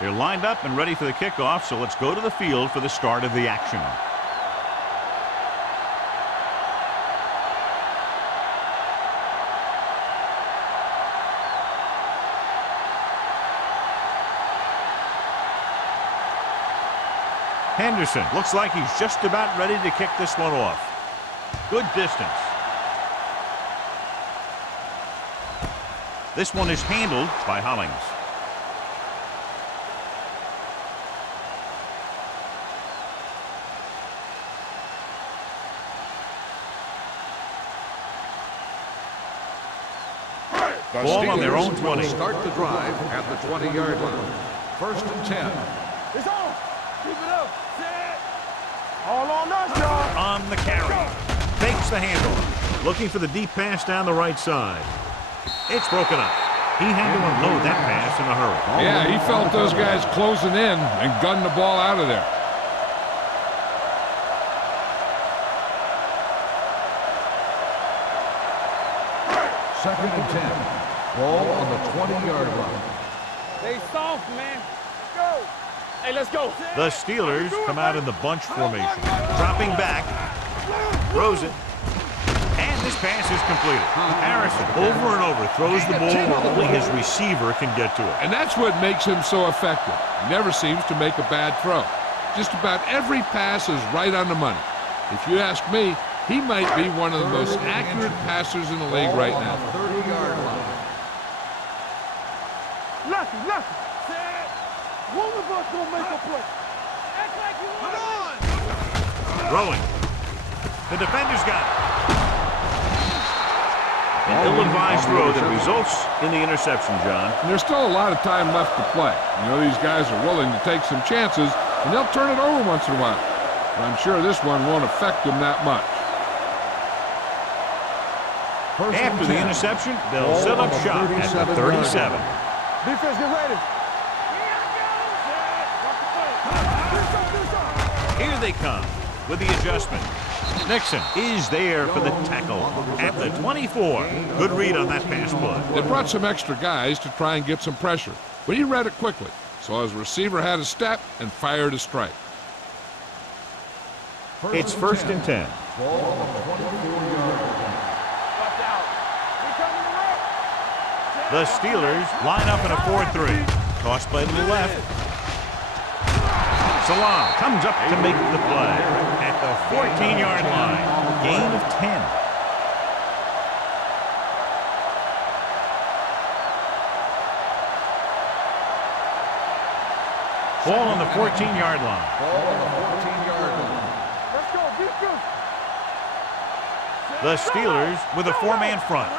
They're lined up and ready for the kickoff, so let's go to the field for the start of the action. Henderson looks like he's just about ready to kick this one off. Good distance. This one is handled by Hollings. Ball on their own 20. Start the drive at the 20-yard line. 1st and 10. It's on. Keep it up. Set. All on us, y'all. On the carry. Fakes the handle. Looking for the deep pass down the right side. It's broken up. He had to unload that pass in a hurry. Yeah, he felt those guys closing in and gunned the ball out of there. Second and 10. Ball on the 20-yard line. Stay soft, man. Let's go. Hey, let's go. The Steelers come out in the bunch formation. Dropping back. Throws it. And this pass is completed. Harrison over and over throws the ball where only his receiver can get to it. And that's what makes him so effective. He never seems to make a bad throw. Just about every pass is right on the money. If you ask me, he might be one of the most accurate passers in the league right now. 30-yard line. Lucky. Set. One of us gonna make a play. Act like you want to. Throwing. The defender's got it. An ill-advised throw that results in the interception, John. And there's still a lot of time left to play. You know, these guys are willing to take some chances, and they'll turn it over once in a while. But I'm sure this one won't affect them that much. After the interception, they'll set up shop at the 37. Defense, get ready. Here they come with the adjustment. Nixon is there for the tackle at the 24. Good read on that pass play. They brought some extra guys to try and get some pressure, but he read it quickly. So his receiver had a step and fired a strike. It's 1st and 10. The Steelers line up in a 4-3. Toss play to the left. Salam comes up to make the play at the 14-yard line. Gain of 10. Ball on the 14-yard line. Let's go, defense. The Steelers with a 4-man front.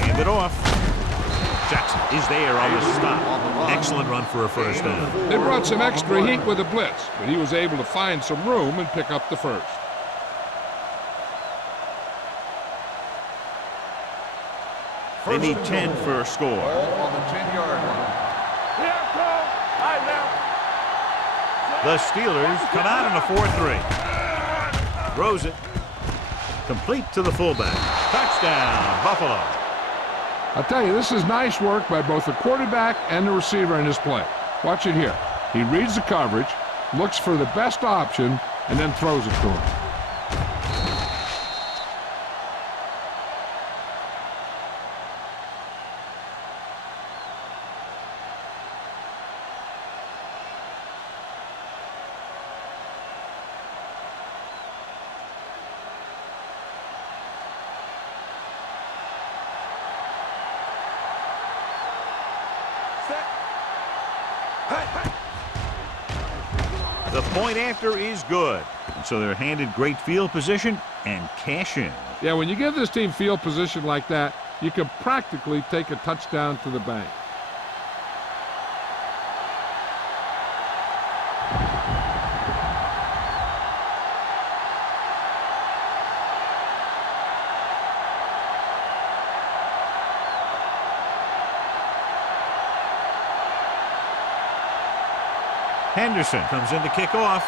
Hand it off. Jackson is there on the stop. Excellent run for a first down. They brought some extra heat with a blitz, but he was able to find some room and pick up the first. They need 10 for a score. On the 10-yard line. The Steelers come out in a 4-3. Throws it. Complete to the fullback. Touchdown, Buffalo. I'll tell you, this is nice work by both the quarterback and the receiver in this play. Watch it here. He reads the coverage, looks for the best option, and then throws it to him. The point after is good. And so they're handed great field position and cash in. Yeah, when you give this team field position like that, you can practically take a touchdown to the bank. Henderson comes in to kick off.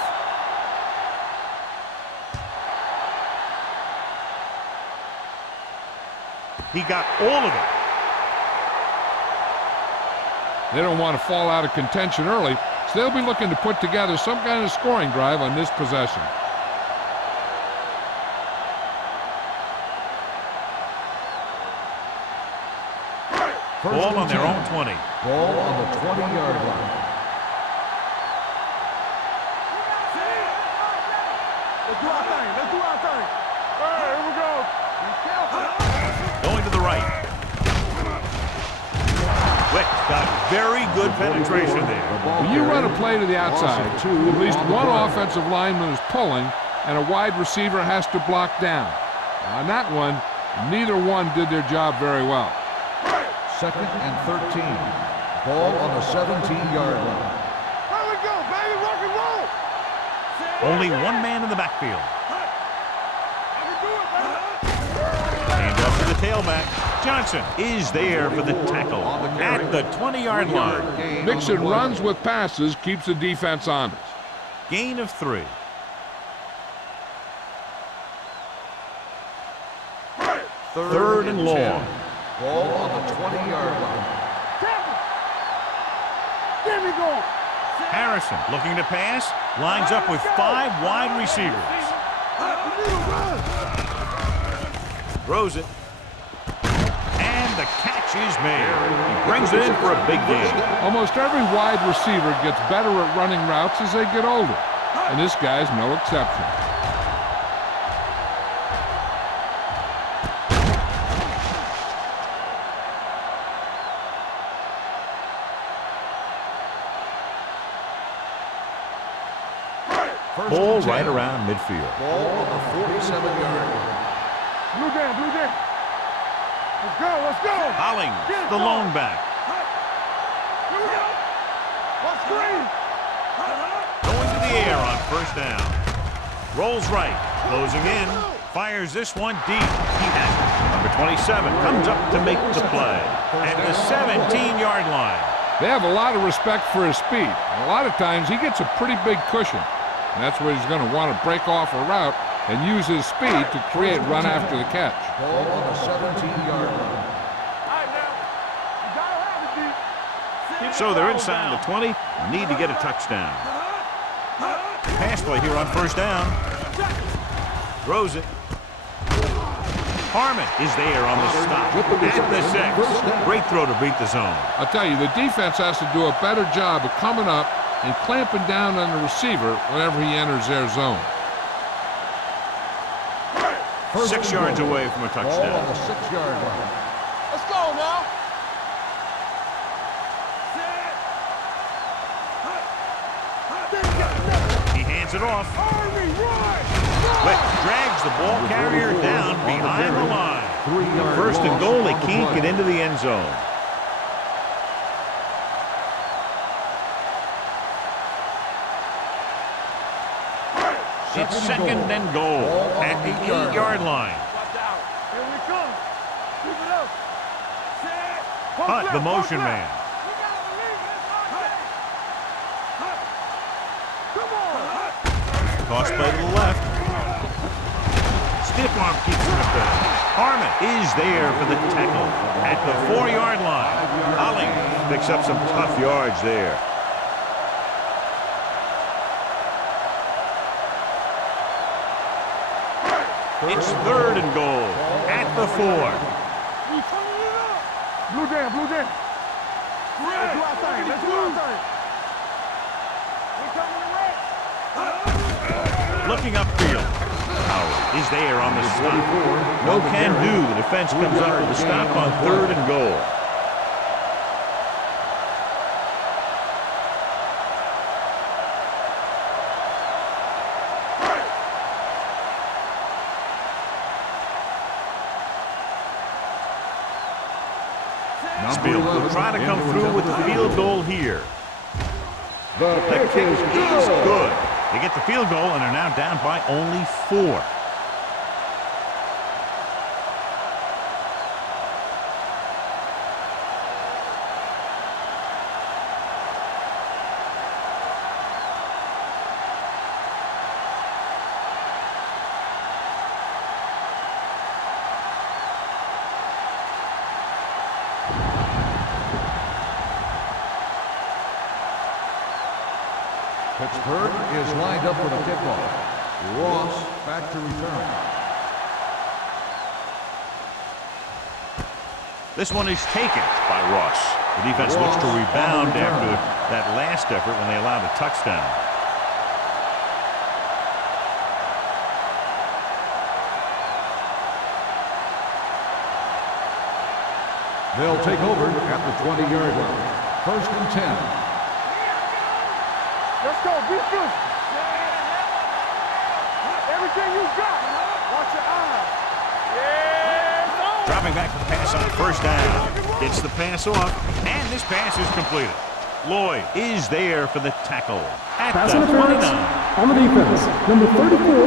He got all of it. They don't want to fall out of contention early, so they'll be looking to put together some kind of scoring drive on this possession. Ball on their own 20. Ball on the 20-yard line. Let's do our thing. Let's do our thing. All right, here we go. Be careful. Going to the right. Wick got very good penetration there. When you run a play to the outside, at least one offensive lineman is pulling, and a wide receiver has to block down. On that one, neither one did their job very well. 2nd and 13. Ball on the 17-yard line. Here we go, baby. Rock and roll. Only one man in the backfield. I can do it, baby. Aimed up to the tailback. Johnson is there for the tackle at the 20-yard line. Mixing runs with passes keeps the defense honest. Gain of 3. Third and long. Ball on the 20-yard line. There we go. Harrison looking to pass. Lines up with 5 wide receivers. You need to run. Throws it. And the catch is made. He brings it in for a big gain. Almost every wide receiver gets better at running routes as they get older, and this guy's no exception. Ball right around midfield. Ball on the 47-yard line. Blue down, blue down. Let's go, let's go. Hollings, the lone back. Here we go. Let's screen. Going to the air on first down. Rolls right, closing in. Fires this one deep. He has it. Number 27 comes up to make the play at the 17-yard line. They have a lot of respect for his speed, and a lot of times he gets a pretty big cushion. And that's where he's going to want to break off a route and use his speed to create run after the catch. Ball on the 17-yard line. All right, now. You gotta have it, D. So they're inside the 20. Need to get a touchdown. Pass play here on first down. Throws it. Harmon is there on the stop at the 6. Great throw to beat the zone. I'll tell you, the defense has to do a better job of coming up and clamping down on the receiver whenever he enters their zone. 6 yards away from a Ball on touchdown. the 6-yard line. Let's go now. He hands it off. Army, run. Wick drags the ball carrier down behind the line. 3-yard First and loss goal, they on the can't play. get into the end zone. It's second and goal at the 8-yard line. Here we come. Keep it up. Hunt, the motion man. We gotta believe it. Come on. Toss play to the left. Stiff arm keeps him at bay. Harmon is there for the tackle at the 4-yard line. Hollings picks up some tough yards there. It's third and goal at the 4. We turning it up. Blue down, blue down. Let's do our thing. Let's do our thing. We coming to red. Looking upfield. Howard is there on the stop. No can do. The defense comes up with a stop on third and goal. Spiel will try to come through with the field goal here. The kick is good. They get the field goal and are now down by only 4. Pittsburgh is lined up for the kickoff. Ross back to return. This one is taken by Ross. The defense looks to rebound after that last effort when they allowed a touchdown. They'll take over at the 20-yard line. 1st and 10. Let's go, beat this. Everything you got. Watch your eyes. Yeah. Dropping back to pass on 1st down. Gets the pass off, and this pass is completed. Lloyd is there for the tackle at Pass the interference 29. on the defense. Number 34.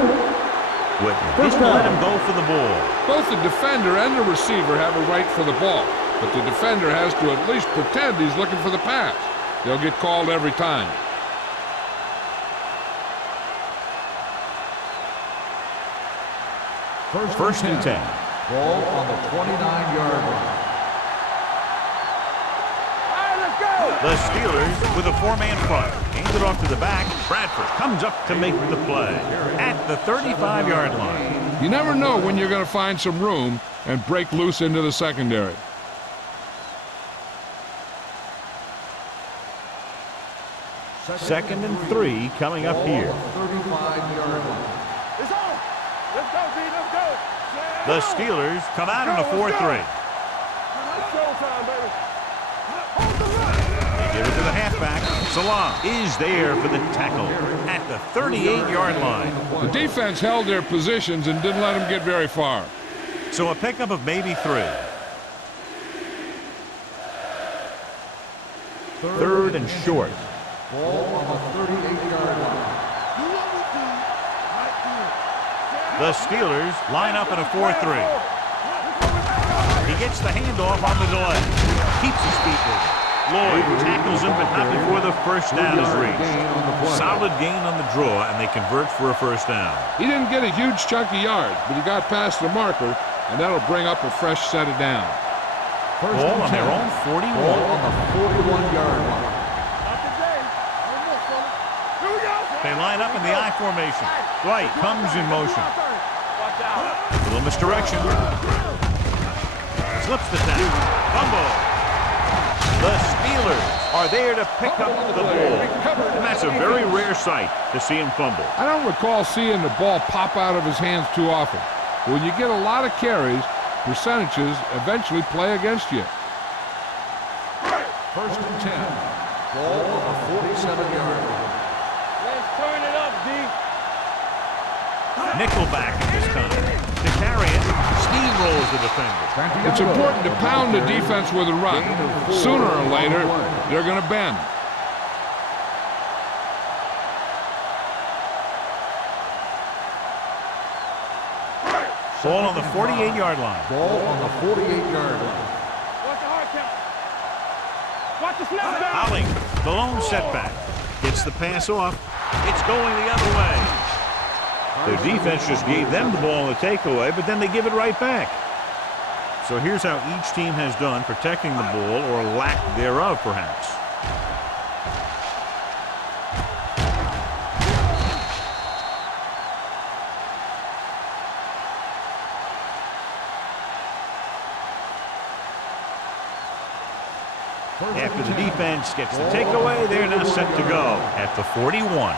Didn't let him go for the ball. Both the defender and the receiver have a right for the ball, but the defender has to at least pretend he's looking for the pass. They'll get called every time. First and 10. Ball on the 29-yard line. The Steelers with a 4-man front. Hands it off to the back. Bradford comes up to make the play at the 35-yard line. You never know when you're going to find some room and break loose into the secondary. Second and 3 coming up here. 35-yard line. It's on. Let's go, B. Let's go. The Steelers come out in a 4-3. It's showtime, baby. They give it to the halfback. Salam is there for the tackle at the 38-yard line. The defense held their positions and didn't let them get very far. So a pickup of maybe 3. 3rd and short. Ball on the 38-yard line. The Steelers line up in a 4-3. He gets the handoff on the delay. Keeps his feet moving. Lloyd tackles him, but not before the first down is reached. Solid gain on the draw, and they convert for a first down. He didn't get a huge chunk of yards, but he got past the marker, and that'll bring up a fresh set of downs. Ball on their own 41. Ball on the 41-yard line. They line up in the I formation. Dwight comes in motion. A little misdirection. Slips the tackle. Fumble. The Steelers are there to pick up the ball. And that's a very rare sight to see him fumble. I don't recall seeing the ball pop out of his hands too often. But when you get a lot of carries, percentages eventually play against you. 1st and 10. Ball on the 47-yard line. Let's turn it up, D. Nickelback at this time. To carry it, steamrolls the defender. It's important to pound the defense with a run. Sooner or later, they're going to bend. Ball on the 48-yard line. Ball on the 48-yard line. Watch the hard count. Watch the snap down. Holling, the lone setback. Gets the pass off. It's going the other way. Their defense just gave them the ball in the takeaway, but then they give it right back. So here's how each team has done protecting the ball, or lack thereof, perhaps. After the defense gets the takeaway, they're now set to go at the 41.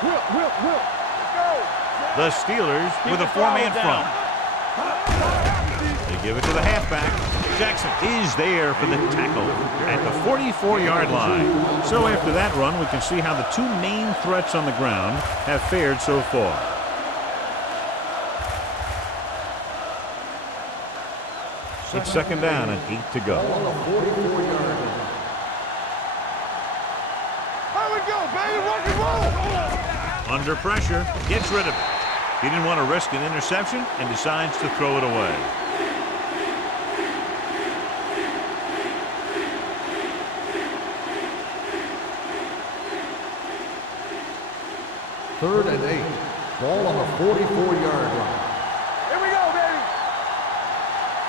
Whip. Let's go. The Steelers with a 4-man front. They give it to the halfback. Jackson is there for the tackle at the 44-yard line. So after that run, we can see how the two main threats on the ground have fared so far. It's 2nd down and 8 to go. On the 44-yard line. Here we go, baby. Rock and roll. Under pressure, gets rid of it. He didn't want to risk an interception and decides to throw it away. Third and 8. Ball on the 44-yard line. Here we go, baby.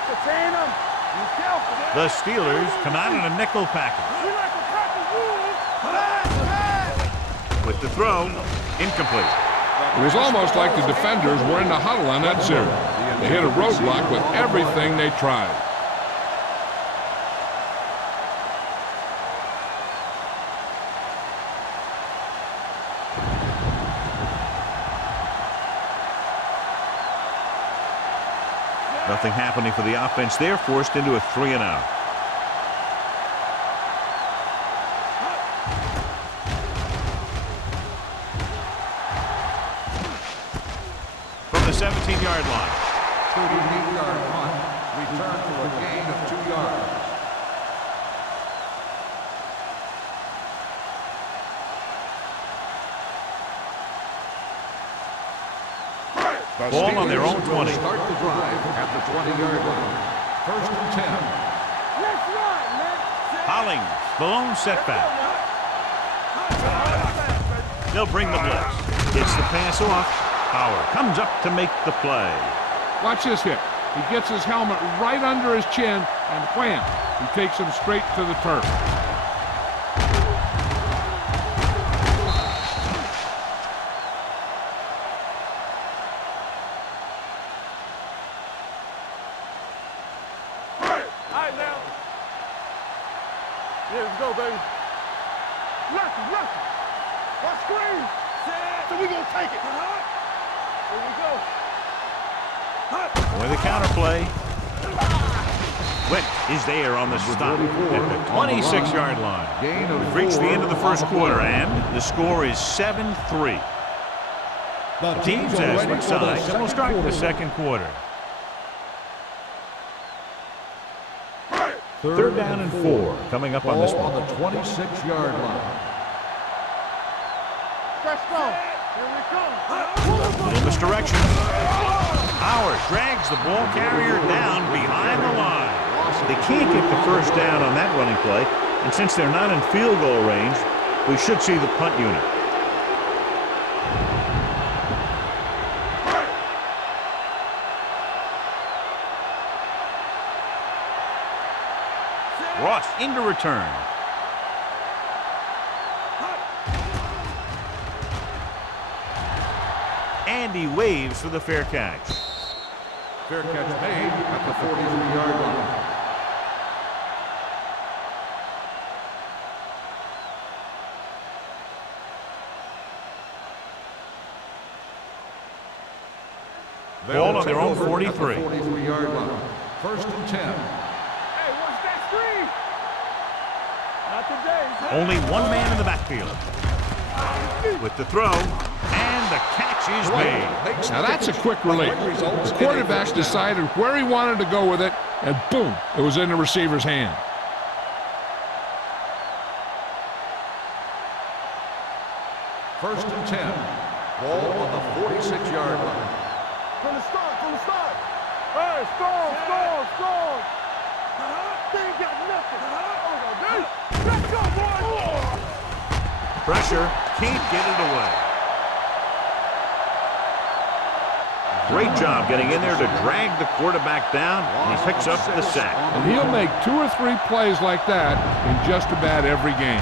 Contain them. Be careful. The Steelers come out in a nickel package. We like to crack the rules. With the throw, incomplete. It was almost like the defenders were in the huddle on that series. They hit a roadblock with everything they tried. Nothing happening for the offense. They're forced into a 3-and-out. From the 17-yard line. 38-yard punt. Return for a gain of 2 yards. Ball on their own 20. Start the drive at the 20-yard line. First and 10. Let's run, man. Hollings, the lone setback. They'll bring the blitz. Gets the pass off. Howard comes up to make the play. Watch this hit. He gets his helmet right under his chin, and wham, he takes him straight to the turf. Yeah, let's go, baby. Left. What screen? So we gonna take it. Here we go. With the counterplay. Witt is there on the stop at the 26-yard line. We've reached the end of the first quarter, and the score is 7-3. The teams as switch sides, and we'll start the second quarter. Third down and 4 coming up on this Ball one. on the 26-yard line. Stretch slow. Here we come. Little misdirection. Howard drags the ball carrier down behind the line. They can't get the first down on that running play, and since they're not in field goal range, we should see the punt unit. Ross into return. And he waves for the fair catch. Fair catch made at the 43-yard line. Ball on their own 43. 43-yard line. First and 10. Hey, what's that screen? Not today. Only one man in the backfield. With the throw, and the catch is made. Now that's a quick release. The quarterback decided where he wanted to go with it, and boom, it was in the receiver's hand. First and 10. Ball on the 46-yard line. From the start. Hey, score. They ain't got nothing. Let's go, boys. Pressure, can't get it away. Great job getting in there to drag the quarterback down, and he picks up the sack. And he'll make 2 or 3 plays like that in just about every game.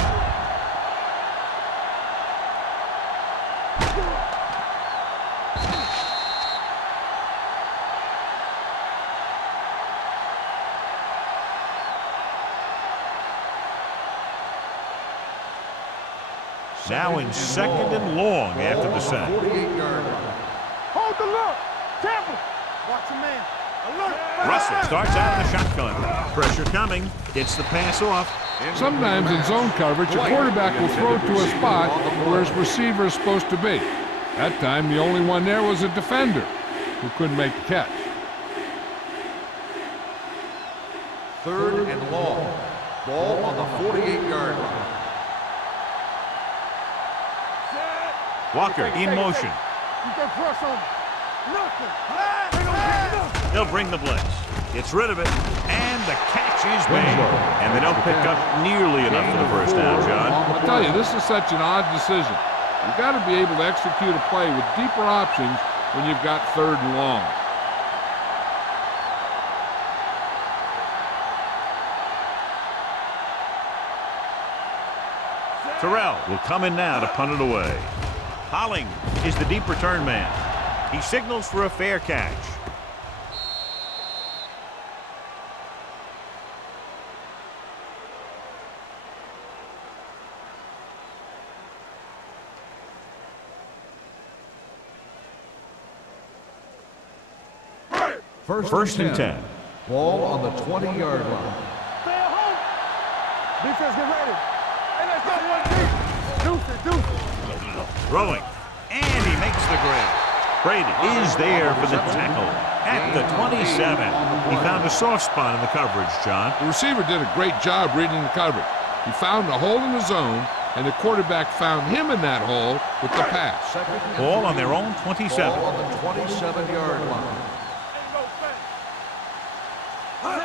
Now in second and long after the sack. 48-yard line. Hold the look. Tampa. Watch your man. Alert. Russell starts out in the shotgun. Pressure coming, gets the pass off. Sometimes in zone coverage, a quarterback will throw to a spot where his receiver is supposed to be. That time, the only one there was a defender who couldn't make the catch. Third and long. Ball on the 48-yard line. Walker in motion. You can press on him. Nothing. They don't get nothing. They'll bring the blitz. Gets rid of it, and the catch is made. And they don't pick up nearly enough for the first down, John. I'll tell you, this is such an odd decision. You've got to be able to execute a play with deeper options when you've got third and long. Terrell will come in now to punt it away. Holling is the deep return man. He signals for a fair catch. First and 10. Ball on the 20-yard line. Stay at home. Defense, get ready. Hey, let's go, one deep. Deuce it. Throwing. And he makes the grab. Brady is there for the tackle at the 27. He found a soft spot in the coverage, John. The receiver did a great job reading the coverage. He found a hole in the zone, and the quarterback found him in that hole with the pass. Ball on their own 27. Ball on the 27-yard line.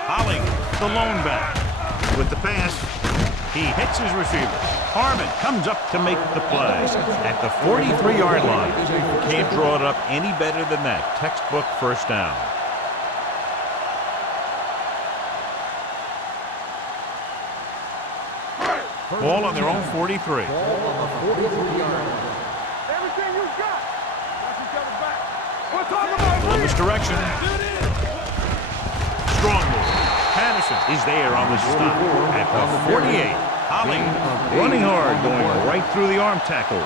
Holling, the lone back. With the pass, he hits his receiver. Harmon comes up to make the play at the 43-yard line. Can't draw it up any better than that. Textbook first down. Ball on their own 43. Ball on the 43-yard line. Everything you got. Watch each other back. We're talking about Columbus direction. Strong move. Patterson is there on the stop at the 48. Holling running hard, going right through the arm tackles.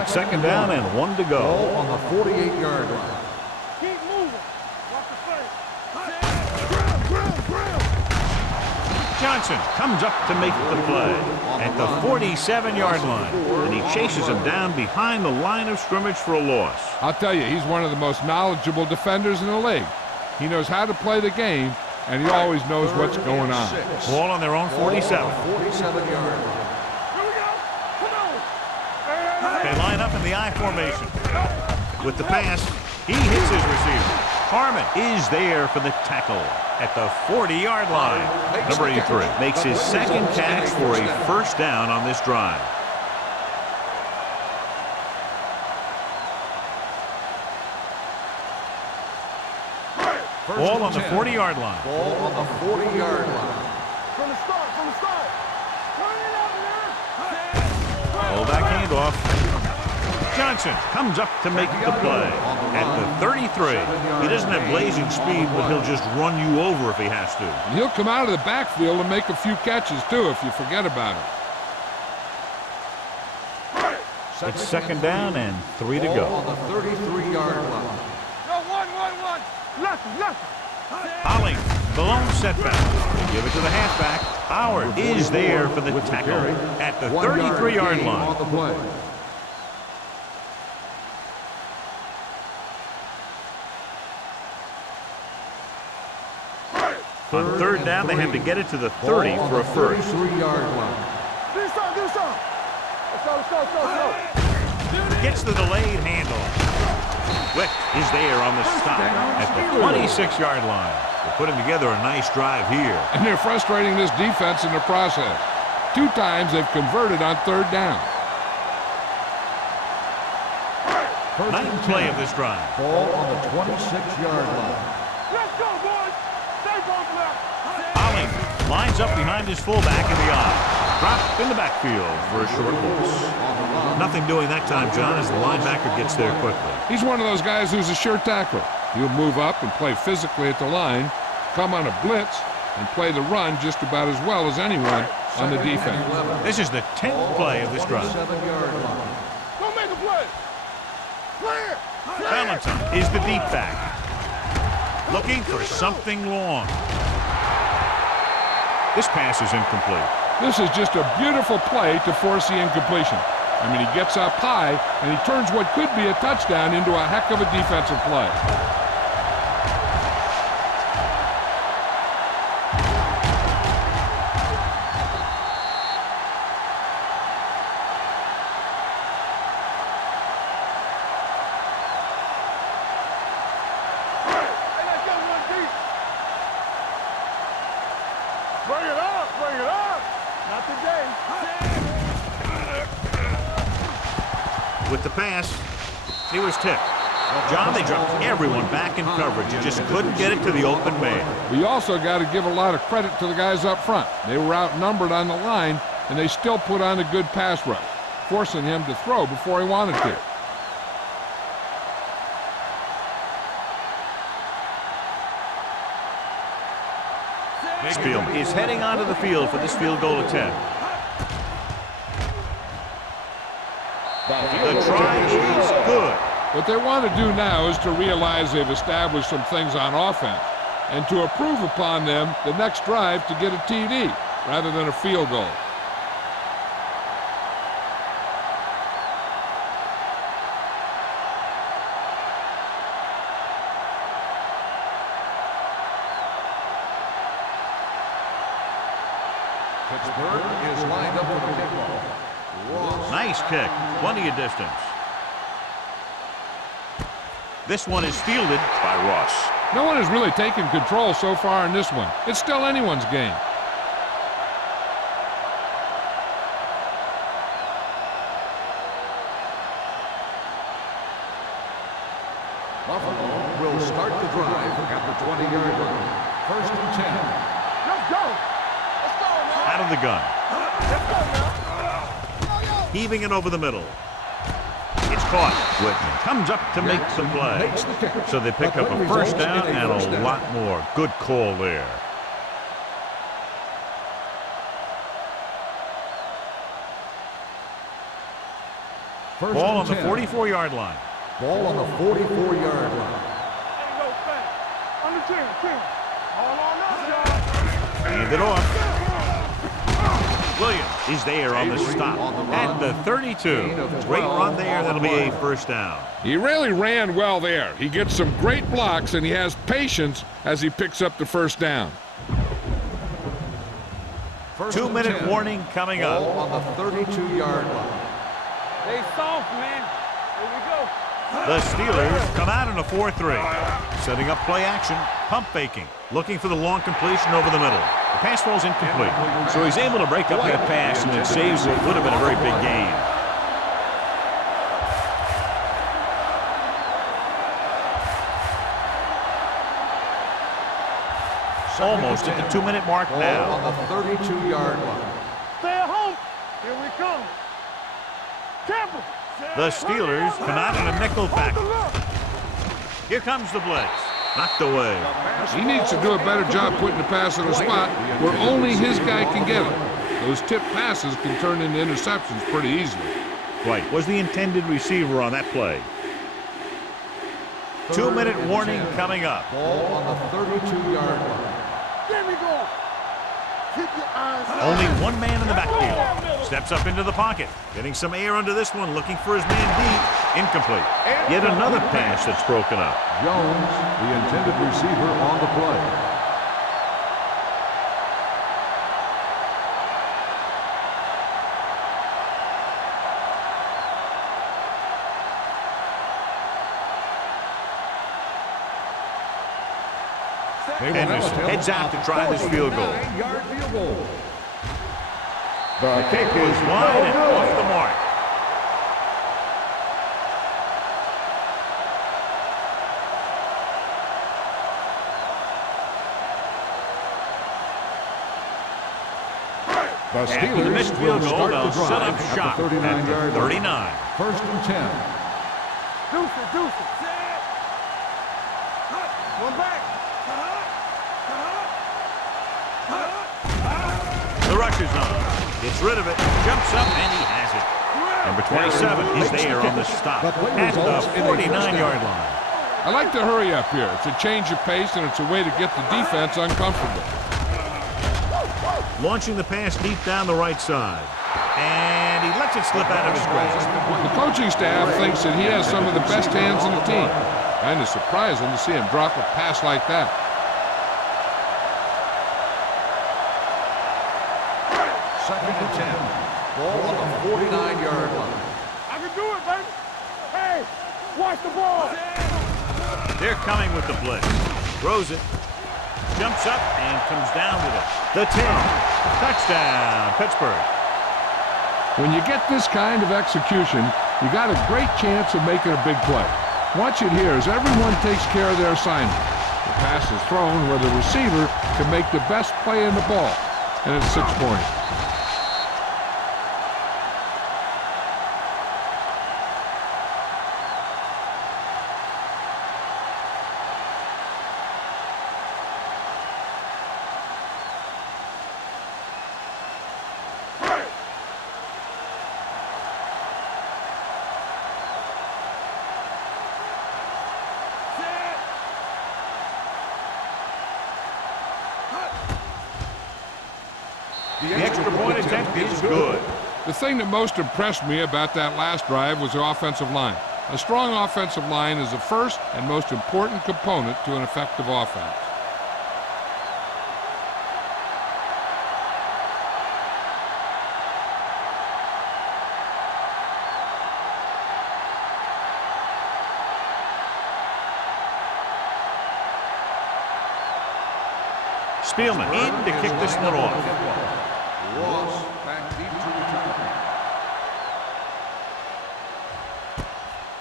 It's second down and 1 to go. Ball on the 48-yard line. keep moving. Watch the face. Johnson comes up to make the play at the 47-yard line, and he chases him down behind the line of scrimmage for a loss. I'll tell you, he's one of the most knowledgeable defenders in the league. He knows how to play the game, and he always knows what's going on. Ball on their own 47. 47-yard line. Here we go. Come on. They line up in the I formation. With the pass, he hits his receiver. Harmon is there for the tackle at the 40-yard line. Number 83 makes his second catch for a first down on this drive. Ball on the 40-yard line. Ball on the 40-yard line. From the start. Turn it up, man. Hold that handoff. Johnson comes up to make the play at the 33. He doesn't have blazing speed, but he'll just run you over if he has to. And he'll come out of the backfield and make a few catches, too, if you forget about it. It's second down and 3 to Ball go. on the 33-yard line. Go, one. Left. Holling, the lone setback. They give it to the halfback. Howard is there for the tackle at the 33-yard line. On the play. On third down, they have to get it to the 30 for a first. 33-yard line. Do some. Let's go. Gets the delayed handoff. Wick is there on the stop at the 26-yard line. They're putting together a nice drive here. And they're frustrating this defense in the process. 2 times they've converted on third down. Ninth play of this drive. Ball on the 26-yard line. Let's go, boys. Stay both left. Holling lines up behind his fullback in the eye. Dropped in the backfield for a short loss. Nothing doing that time, John, as the linebacker gets there quickly. He's one of those guys who's a sure tackler. He'll move up and play physically at the line, come on a blitz, and play the run just about as well as anyone on the defense. This is the 10th play of this drive. 7-yard line. Go make a play. Clear. Valentine is the deep back. Looking for something long. This pass is incomplete. This is just a beautiful play to force the incompletion. I mean, he gets up high, and he turns what could be a touchdown into a heck of a defensive play. Hey, let's go one deep. Bring it up. Not today. With the pass, he was tipped. John, they dropped everyone back in coverage. You just couldn't get it to the open man. We also got to give a lot of credit to the guys up front. They were outnumbered on the line, and they still put on a good pass rush, forcing him to throw before he wanted to. Field is heading onto the field for this field goal attempt. The try is good. What they want to do now is to realize they've established some things on offense and to improve upon them the next drive to get a TD rather than a field goal. Pittsburgh is lined up for the kickoff. Nice kick. Plenty of distance. This one is fielded by Ross. No one has really taken control so far in this one. It's still anyone's game. Buffalo will start the drive at the 20-yard line. First and 10. Let's go. Let's go, man. Out of the gun. Let's go, man. Heaving it over the middle. It's caught. Whitman comes up to make the play. Makes the kick. So they pick up a first down and a lot more. Good call there. First Ball on and the 10. 44-yard line. Ball on the 44-yard line. Ain't no thing. On the 10. All on us, y'all. Hand it off. Williams is there on the stop at the 32. Great run there. That'll be a first down. He really ran well there. He gets some great blocks, and he has patience as he picks up the first down. 2-minute warning coming Ball up. on the 32-yard line. They soft, man. Here we go. The Steelers come out in a 4-3. Setting up play action. Pump faking. Looking for the long completion over the middle. The pass falls incomplete. So he's able to break up that pass, and it saves what would have been a very big gain. Almost at the 2-minute mark Ball now. on the 32-yard line. Stay at home. Here we come. Campbell. The Steelers come out in a nickel package. Here comes the blitz. Knocked away. He needs to do a better job putting the pass in a spot where only his guy can get it. Those tip passes can turn into interceptions pretty easily. Right. Was the intended receiver on that play. 2-minute warning coming up. Ball on the 32-yard line. There we go. Keep your eyes on. Only one man in the backfield. Steps up into the pocket. Getting some air under this one. Looking for his man deep. Incomplete. Yet another pass that's broken up. Jones, the intended receiver on the play. Henderson heads out to try this field goal. 49-yard field goal. The kick is wide and off the mark. The After the missed Steelers field will goal, start they'll the set drive up at shop the 39-yard at the line. 39. First and 10. Deuce it. One back. The rush is on. Gets rid of it. Jumps up, and he has it. Number 27 is there on the stop at the 49-yard line. I like to hurry up here. It's a change of pace, and it's a way to get the defense uncomfortable. Launching the pass deep down the right side. And he lets it slip out of his grasp. The coaching staff thinks that he has some of the best hands in the team. Kind of surprising to see him drop a pass like that. Second and 10. Ball on the 49-yard line. I can do it, baby. Hey, watch the ball. They're coming with the blitz. Throws it. Jumps up and comes down with it. The 10. Touchdown, Pittsburgh. When you get this kind of execution, you got a great chance of making a big play. Watch it here as everyone takes care of their assignment. The pass is thrown where the receiver can make the best play in the ball, and it's 6 points. The extra point attempt is good. The thing that most impressed me about that last drive was the offensive line. A strong offensive line is the first and most important component to an effective offense. Spielman in to kick this one off. Ross back deep to return.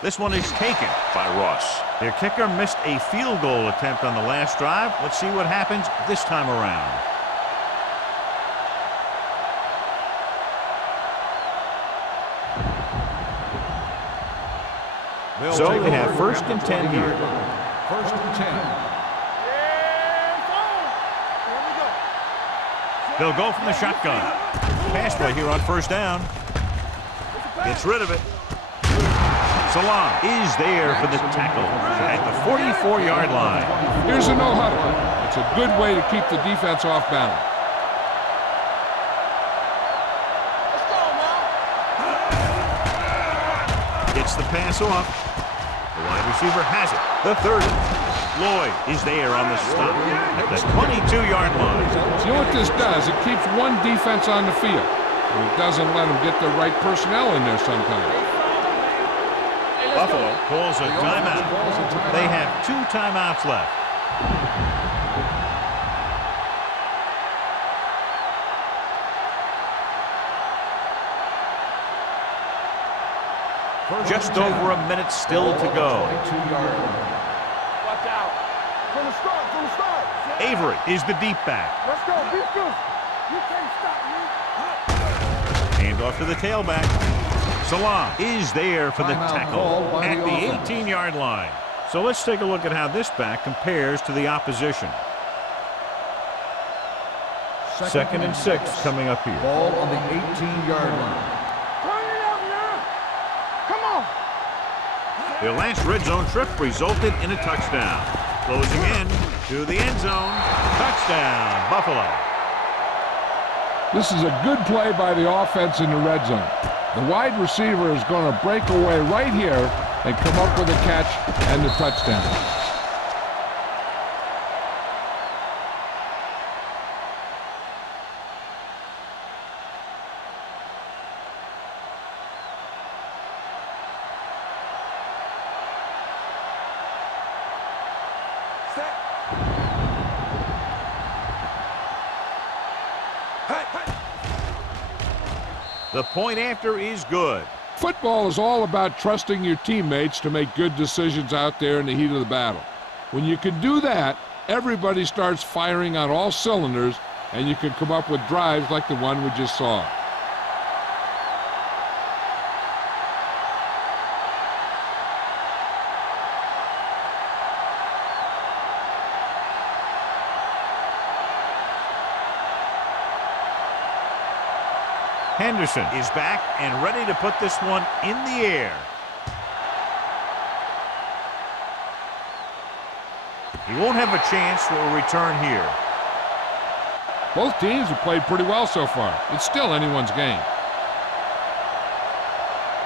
This one is taken by Ross. Their kicker missed a field goal attempt on the last drive. Let's see what happens this time around. So they have 1st and 10 here. 1st and 10. They'll go from the shotgun. Pass play here on 1st down. Gets rid of it. Salam is there for the tackle at the 44-yard line. Here's a no huddle. It's a good way to keep the defense off balance. Gets the pass off. The wide receiver has it. The 30. Lloyd is there on the stop at the 22-yard line. See what this does? It keeps one defense on the field, and it doesn't let them get the right personnel in there sometimes. Buffalo calls a timeout. They have 2 timeouts left. Just over a minute still to go. From the start. Avery is the deep back. Let's go. Beat this. You can't stop me. Hand off to the tailback. Salam is there for the tackle at the 18-yard line. So let's take a look at how this back compares to the opposition. 2nd and 6 coming up here. Ball on the 18-yard line. Turn it up now. Come on. Their last red zone trip resulted in a touchdown. Closing in to the end zone. Touchdown, Buffalo. This is a good play by the offense in the red zone. The wide receiver is going to break away right here and come up with a catch and the touchdown. The point after is good. Football is all about trusting your teammates to make good decisions out there in the heat of the battle. When you can do that, everybody starts firing on all cylinders, and you can come up with drives like the one we just saw. Henderson is back and ready to put this one in the air. He won't have a chance for a return here. Both teams have played pretty well so far. It's still anyone's game.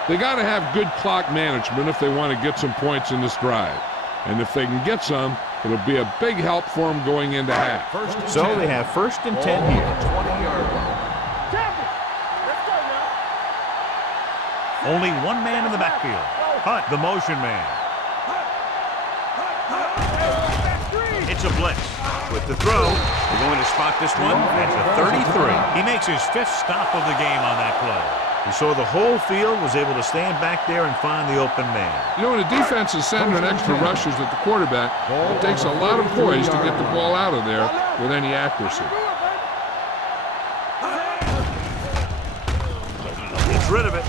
They got to have good clock management if they want to get some points in this drive. And if they can get some, it'll be a big help for them going into half. So they have 1st and 10 here. 20-yard line. Only one man in the backfield. Hunt, the motion man. It's a blitz. With the throw, they're going to spot this one at the 33. He makes his 5th stop of the game on that play. He saw the whole field, was able to stand back there and find the open man. You know, when a defense is sending extra rushers at the quarterback, it takes a lot of poise to get the ball out of there with any accuracy. Gets rid of it.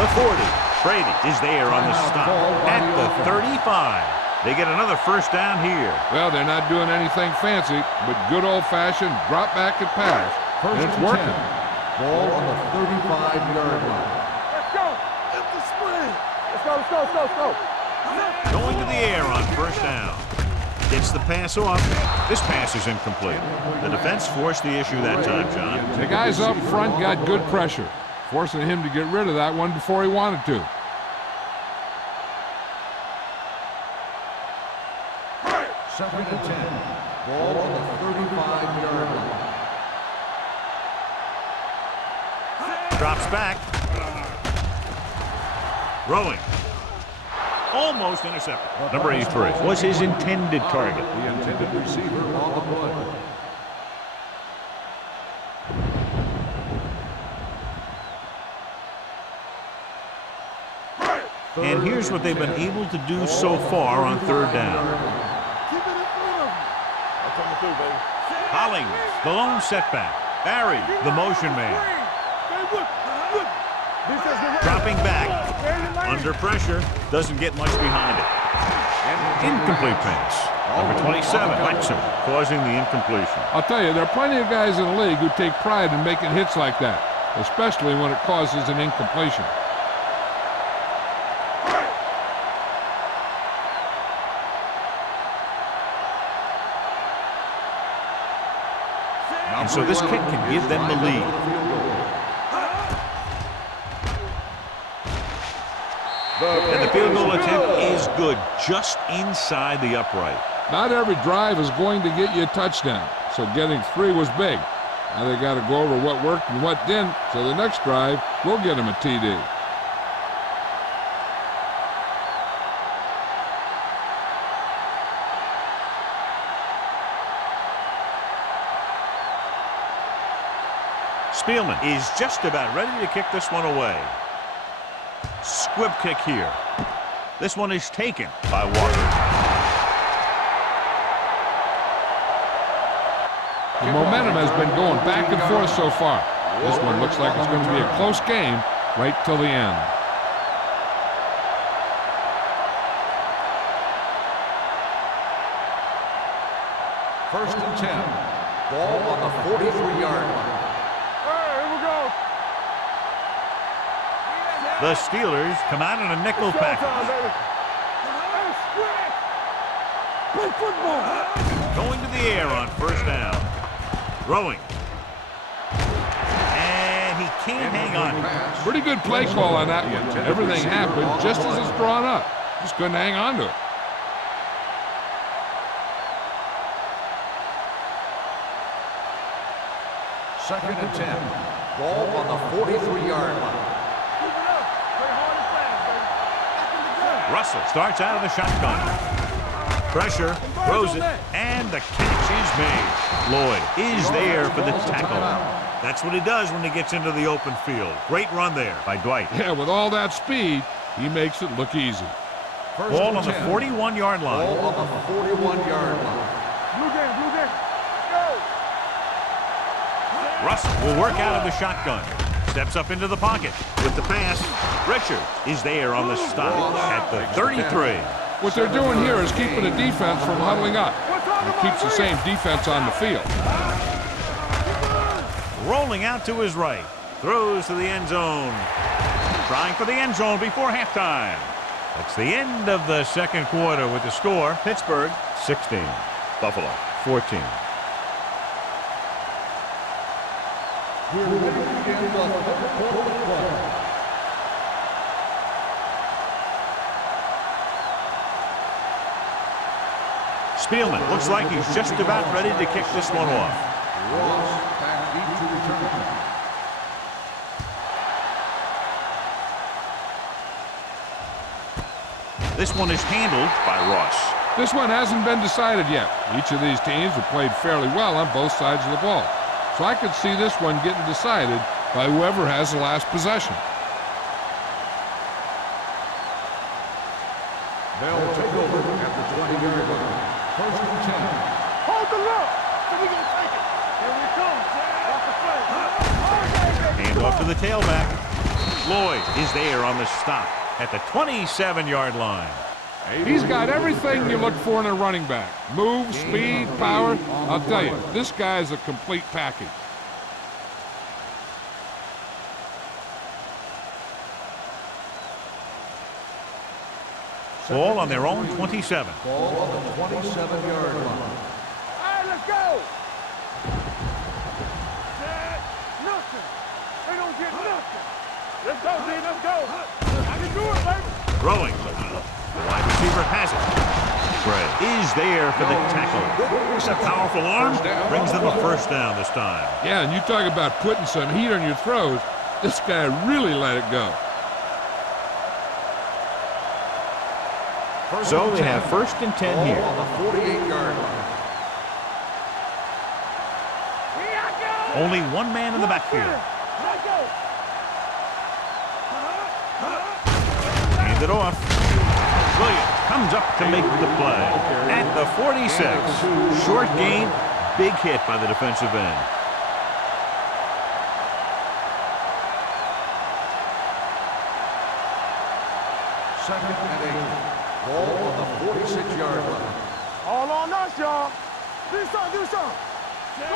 The 40. Brady is there on the stop at the 35. They get another first down here. Well, they're not doing anything fancy, but good old-fashioned drop back and pass, and it's working. Ball on the 35-yard line. Let's go. It's the sprint. Let's go. Going to the air on first down. Gets the pass off. This pass is incomplete. The defense forced the issue that time, John. The guys up front got good pressure, forcing him to get rid of that one before he wanted to. Second and 10. Ball on the 35-yard line. Drops back. Rowing. Almost intercepted. Number 83 was his intended target. The intended receiver on the play. And here's what they've been able to do so far on third down. Keep it in front of him. That's coming through, baby. Hollings, the lone setback. Barry, the motion man. Dropping back. Under pressure. Doesn't get much behind it. Incomplete pass. Number 27, Lexer, causing the incompletion. I'll tell you, there are plenty of guys in the league who take pride in making hits like that, especially when it causes an incompletion. And so this kick can give them the lead. And the field goal attempt is good, just inside the upright. Not every drive is going to get you a touchdown, so getting 3 was big. Now they got to go over what worked and what didn't, so the next drive will get them a TD. Spielman is just about ready to kick this one away. Squib kick here. This one is taken by Walker. The momentum has been going back and forth so far. This one looks like it's going to be a close game right till the end. First and 10. Ball on the 43-yard line. The Steelers come out in a nickel package. Play football. Going to the air on first down. Throwing. And he can't hang on. Pretty good play call on that one. Everything happened just as it's drawn up. Just couldn't hang on to it. Second and 10. Ball on the 43-yard line. Russell starts out of the shotgun. Pressure, throws it, and the catch is made. Lloyd is there for the tackle. That's what he does when he gets into the open field. Great run there by Dwight. Yeah, with all that speed, he makes it look easy. Ball on the 41-yard line. Ball on the 41-yard line. Blue game. Go. Russell will work out of the shotgun. Steps up into the pocket with the pass. Richard is there on the stop at the 33. What they're doing here is keeping the defense from huddling up. It keeps the same defense on the field. Rolling out to his right. Throws to the end zone. Trying for the end zone before halftime. That's the end of the second quarter with the score. Pittsburgh 16. Buffalo 14. We're ready to begin the third quarter of play. Spielman looks like he's just about ready to kick this one off. Ross back deep to return. This one is handled by Ross. This one hasn't been decided yet. Each of these teams have played fairly well on both sides of the ball. So I could see this one getting decided by whoever has the last possession. They'll take over at the 20-yard line. First and 10. Hold the look. So we gonna take it. Here we come. Off the play. Hand off to the tailback. Lloyd is there on the stop at the 27-yard line. He's got everything you look for in a running back. Move, speed, power. I'll tell you, this guy is a complete package. Ball on their own 27. Ball on the 27-yard line. All right, let's go. Set. Nothing. They don't get nothing. Let's go, D. Let's go. I can do it, baby. Throwing. The wide receiver has it. Gray is there for the tackle. It's a powerful arm. Brings them a first down this time. Yeah, and you talk about putting some heat on your throws. This guy really let it go. So they have first and 10 here. On the 48-yard line. Here I go. Only one man in the backfield. Let's go. Hand it off. Williams comes up to make the play. At the 46. Short gain, big hit by the defensive end. Second and 8. Ball on the 46-yard line. All on us, y'all. Do something.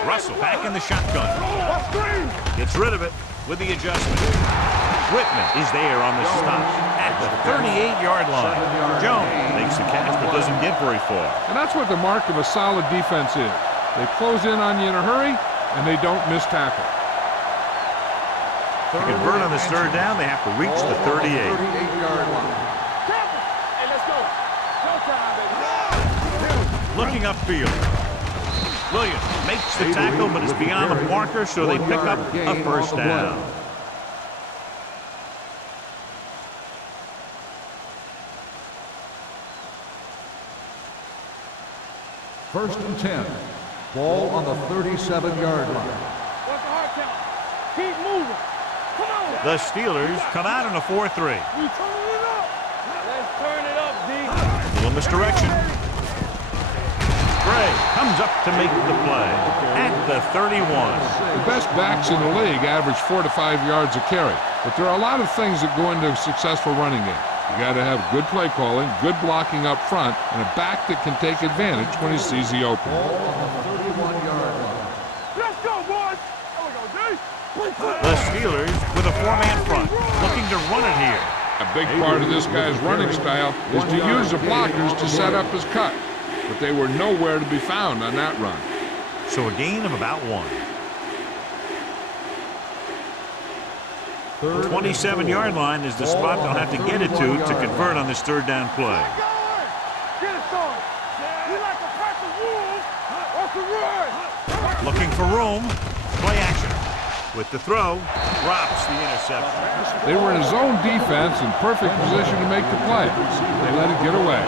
Russell back in the shotgun. Let's screen. Gets rid of it with the adjustment. Whitman is there on the stop at the 38-yard line. Jones makes the catch but doesn't get very far. And that's what the mark of a solid defense is. They close in on you in a hurry, and they don't miss tackle. To convert on this third down, they have to reach the 38. 38-yard line. Hey, let's go. Showtime, baby. Looking upfield. Williams makes the tackle, but it's beyond the marker, so they pick up a first down. First and 10. Ball on the 37-yard line. What's the hard count? Keep moving. Come on. The Steelers come out in a 4-3. We turning it up. Let's turn it up, D. Little misdirection. Gray comes up to make the play at the 31. The best backs in the league average 4 to 5 yards a carry, but there are a lot of things that go into a successful running game. You got to have good play calling, good blocking up front, and a back that can take advantage when he sees the opening. Ball on the 31-yard line. Let's go, boys. There we go, D. The Steelers with a four-man front, looking to run it here. A big part of this guy's running style is to use the blockers to set up his cut, but they were nowhere to be found on that run. So a gain of about 1. The 27-yard line is the spot they'll have to get it to convert on this third down play. Get it started. We like a pack of wolves off the run. Looking for room. Play action. With the throw, drops the interception. They were in a zone defense in perfect position to make the play. They let it get away.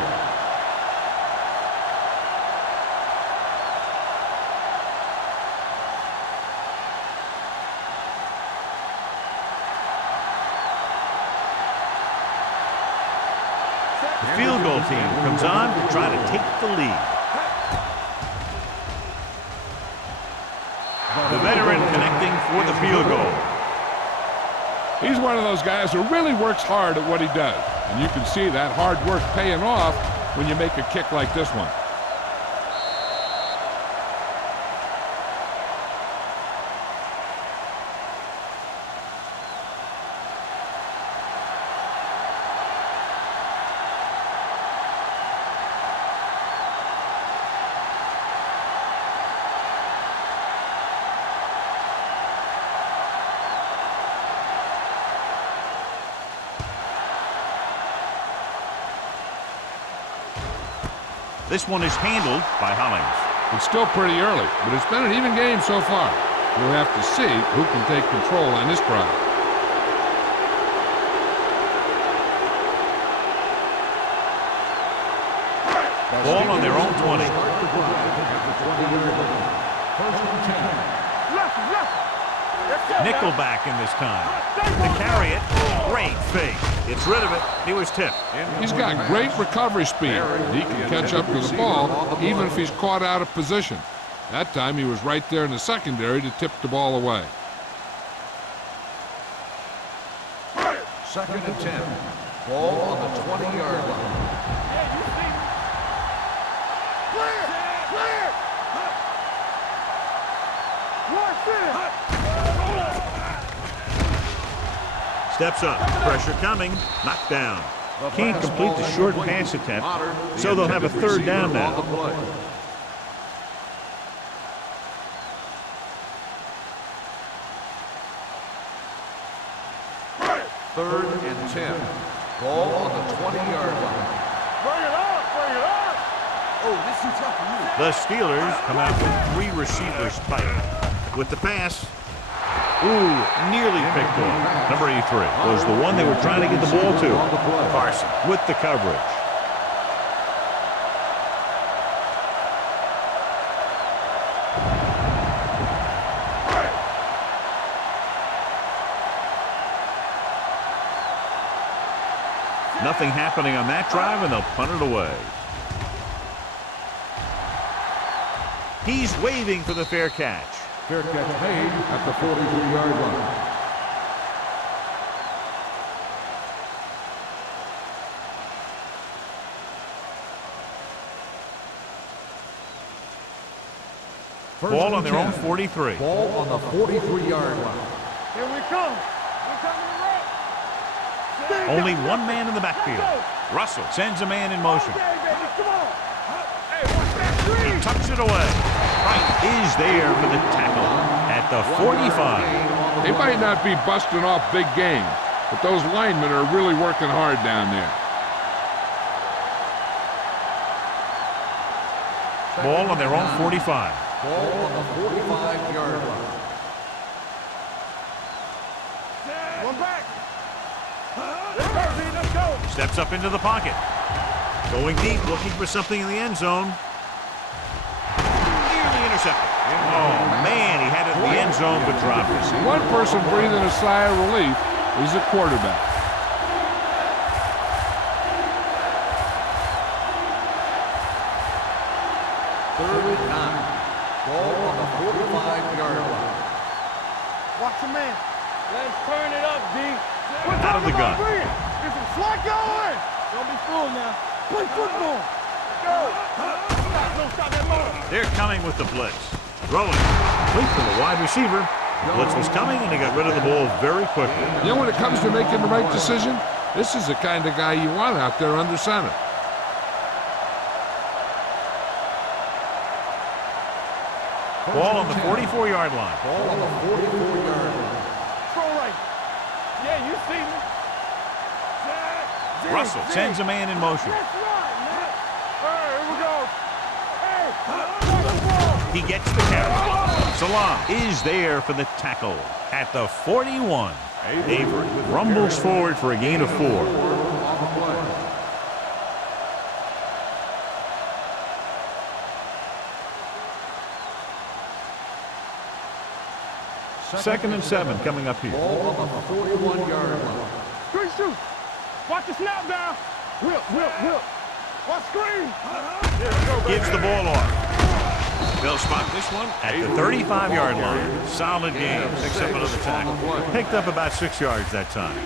The field goal team comes on to try to take the lead. The veteran connecting for the field goal. He's one of those guys who really works hard at what he does. And you can see that hard work paying off when you make a kick like this one. This one is handled by Hollings. It's still pretty early, but it's been an even game so far. We'll have to see who can take control on this drive. Ball on their own 20. First and 10. Left. Nickelback in this time. To carry it, great fake. Gets rid of it. He was tipped. He's got great recovery speed. He can catch up to the ball even if he's caught out of position. That time he was right there in the secondary to tip the ball away. 2nd and 10. Ball on the 20-yard line. Steps up. Pressure coming. Knocked down. Can't complete the short pass attempt, so they'll have a 3rd down now. 3rd and 10. Ball on the 20-yard line. Bring it up, bring it up. Oh, this is tough for me. The Steelers come out with 3 receivers tight. With the pass, nearly picked off. Number 83 was the one they were trying to get the ball to. Carson with the coverage. Nothing happening on that drive, and they'll punt it away. He's waving for the fair catch. Fair catch made at the 43-yard line. Ball on their own 43. Ball on the 43-yard line. Here we come. We're coming around. Only one man in the backfield. Russell sends a man in motion. Okay, baby, come on. He tucks it away. Wright is there for the tackle at the 45. They might not be busting off big game, but those linemen are really working hard down there. Ball on their own 45. Ball on the 45-yard line. One back. Let's go. Steps up into the pocket. Going deep, looking for something in the end zone. Nearly intercepted. Oh, man, he had it in the end zone, but dropped it. One person breathing a sigh of relief is the quarterback. Third and 9. Ball on the 45-yard line. Watch your man. Let's turn it up, D. Out of the gun. Get some slack going. Don't be fooled now. Play football. Go. Stop that motor. They're coming with the blitz. Throwing. Complete for the wide receiver. Blitz was coming, and he got rid of the ball very quickly. You know, when it comes to making the right decision, this is the kind of guy you want out there under center. Ball on the 44-yard line. Ball on the 44-yard line. Throw right. Yeah, you see me. Russell sends a man in motion. That's right, man. All right, here we go. Hey, He gets the carry. Salam is there for the tackle at the 41. Avery rumbles forward for a gain of 4. On the play. Second and 7 coming up here. Ball on the 41-yard line. Screen shoot. Watch the snap down. Whip. Watch screen. Gives the ball off. They'll spot this one at the 35-yard line. Solid game. Picks up another tackle. Picked up about 6 yards that time.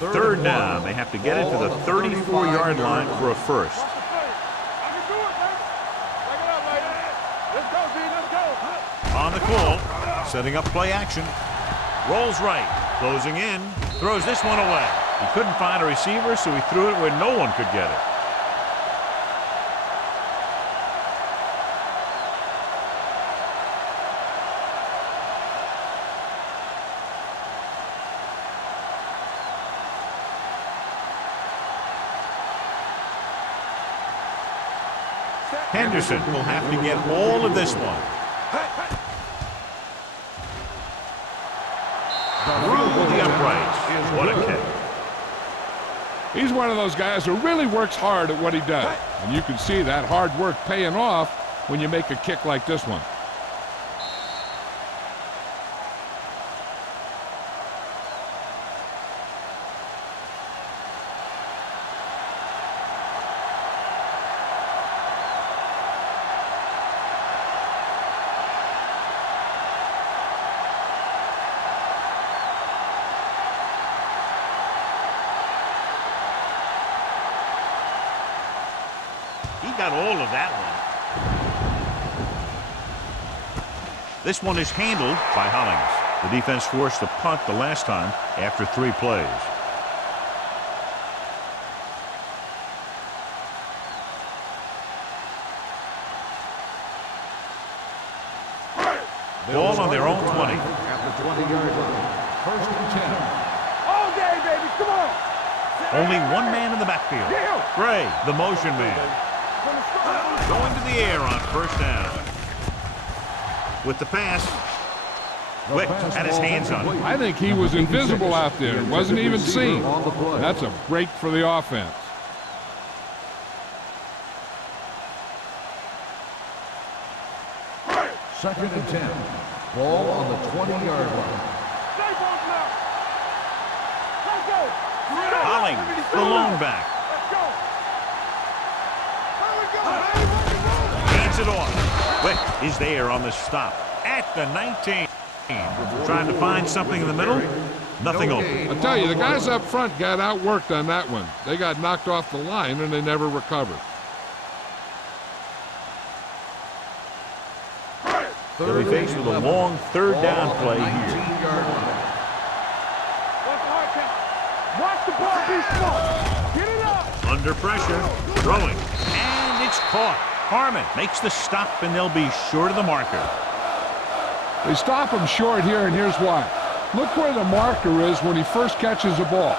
Third down. They have to get it to the 34-yard line for a first. I can do it, man. Back it up, lady. Let's go, D. Let's go. On the call, setting up play action. Rolls right, closing in, throws this one away. He couldn't find a receiver, so he threw it where no one could get it. Henderson will have to get all of this one. Through the uprights. What a kick. He's one of those guys who really works hard at what he does. And you can see that hard work paying off when you make a kick like this one. He got all of that one. This one is handled by Hollings. The defense forced a punt the last time after 3 plays. Ball on their own 20. At the 20-yard line. First and 10. All day, baby. Come on. Only one man in the backfield. Gray, the motion man. Going to the air on first down. With the pass, Wick had his hands on it. I think he was invisible out there. Wasn't even seen. That's a break for the offense. Second and 10. Ball on the 20-yard line. Hollings, the lone back. Hands it off. Wick is there on the stop at the 19. Trying to find something in the middle. Nothing open. I'll tell you, the guys up front got outworked on that one. They got knocked off the line and they never recovered. They'll be faced with a long third down play here. Watch the ball be smart. Get it up. Under pressure, throwing, and it's caught. Harmon makes the stop, and they'll be short of the marker. They stop him short here, and here's why. Look where the marker is when he first catches the ball.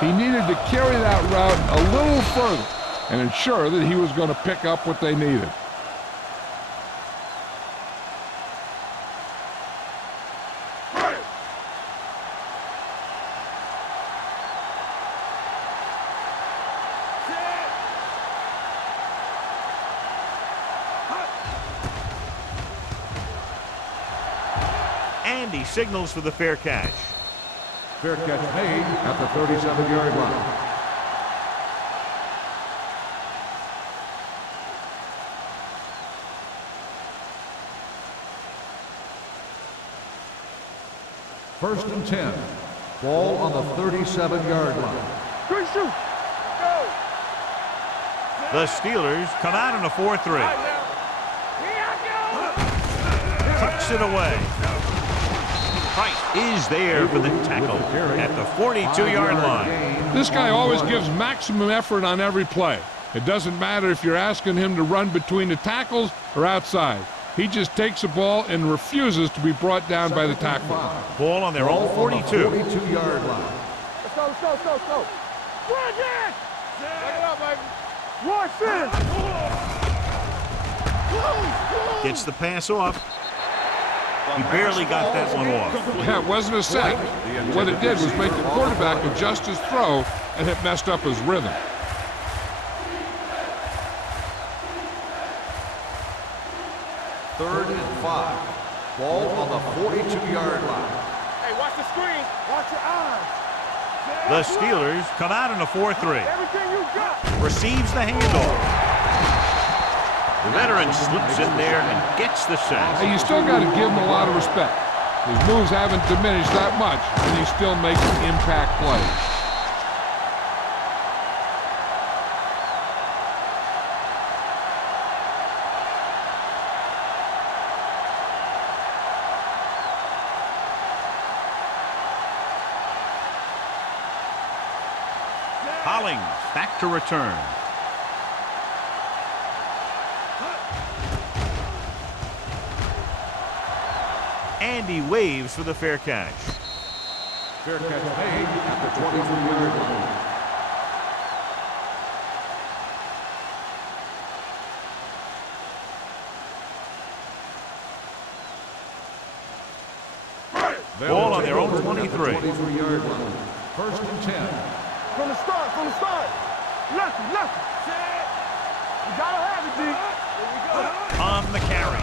He needed to carry that route a little further and ensure that he was going to pick up what they needed. And he signals for the fair catch. Fair catch made at the 37-yard line. First and 10. Ball on the 37-yard line. Good shoot. Go. The Steelers come out in a 4-3. Tucks it away. Price is there for the tackle at the 42-yard line. This guy always gives maximum effort on every play. It doesn't matter if you're asking him to run between the tackles or outside. He just takes the ball and refuses to be brought down by the tackle. Ball on their own 42. 42-yard line. Let's go, let's go, let's go, let's go. Run it! Back it up, baby. Watch this! Gets the pass off. He barely got that one off. Yeah, it wasn't a sack. What it did was make the quarterback adjust his throw, and it messed up his rhythm. Third and 5. Ball on the 42-yard line. Hey, watch the screen. Watch your eyes. The Steelers come out in a 4-3. Everything you got. Receives the handoff. The veteran slips in there and gets the sack. Hey, you still got to give him a lot of respect. His moves haven't diminished that much, and he's still making impact plays. Hollings back to return. And he waves for the fair catch. Fair catch made at the 23-yard line. Ball on their own 23. 23-yard line. First and 10. From the start, from the start. Lefty, lefty. You gotta have it, D. Here we go. On the carry.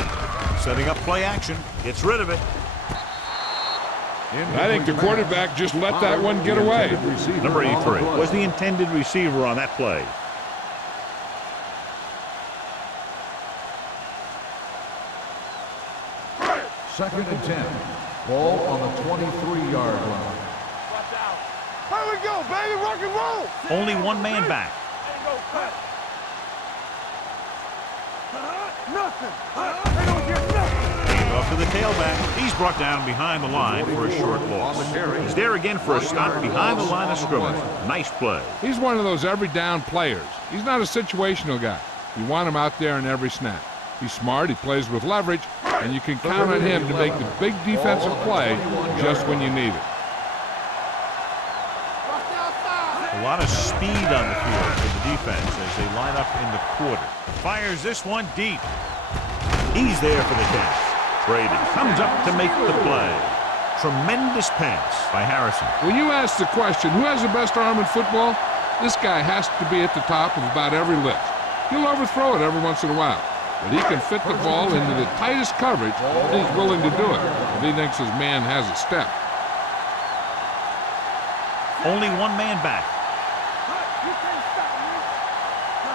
Setting up play action. Gets rid of it. I think the quarterback just let that one get away. Number 83 was the intended receiver on that play. Second and 10. Ball on the 23-yard line. Here we go, baby. Rock and roll. Only one man back. Nothing. They don't get nothing. Off to the tailback. He's brought down behind the line for a short loss. He's there again for a stop behind the line of scrimmage. Nice play. He's one of those every down players. He's not a situational guy. You want him out there in every snap. He's smart, he plays with leverage, and you can count on him to make the big defensive play just when you need it. A lot of speed on the field for the defense as they line up in the quarter. Fires this one deep. He's there for the catch. Brady comes up to make the play. Tremendous pass by Harrison. When you ask the question, who has the best arm in football? This guy has to be at the top of about every list. He'll overthrow it every once in a while, but he can fit the ball into the tightest coverage, and he's willing to do it if he thinks his man has a step. Only one man back. You can't stop me.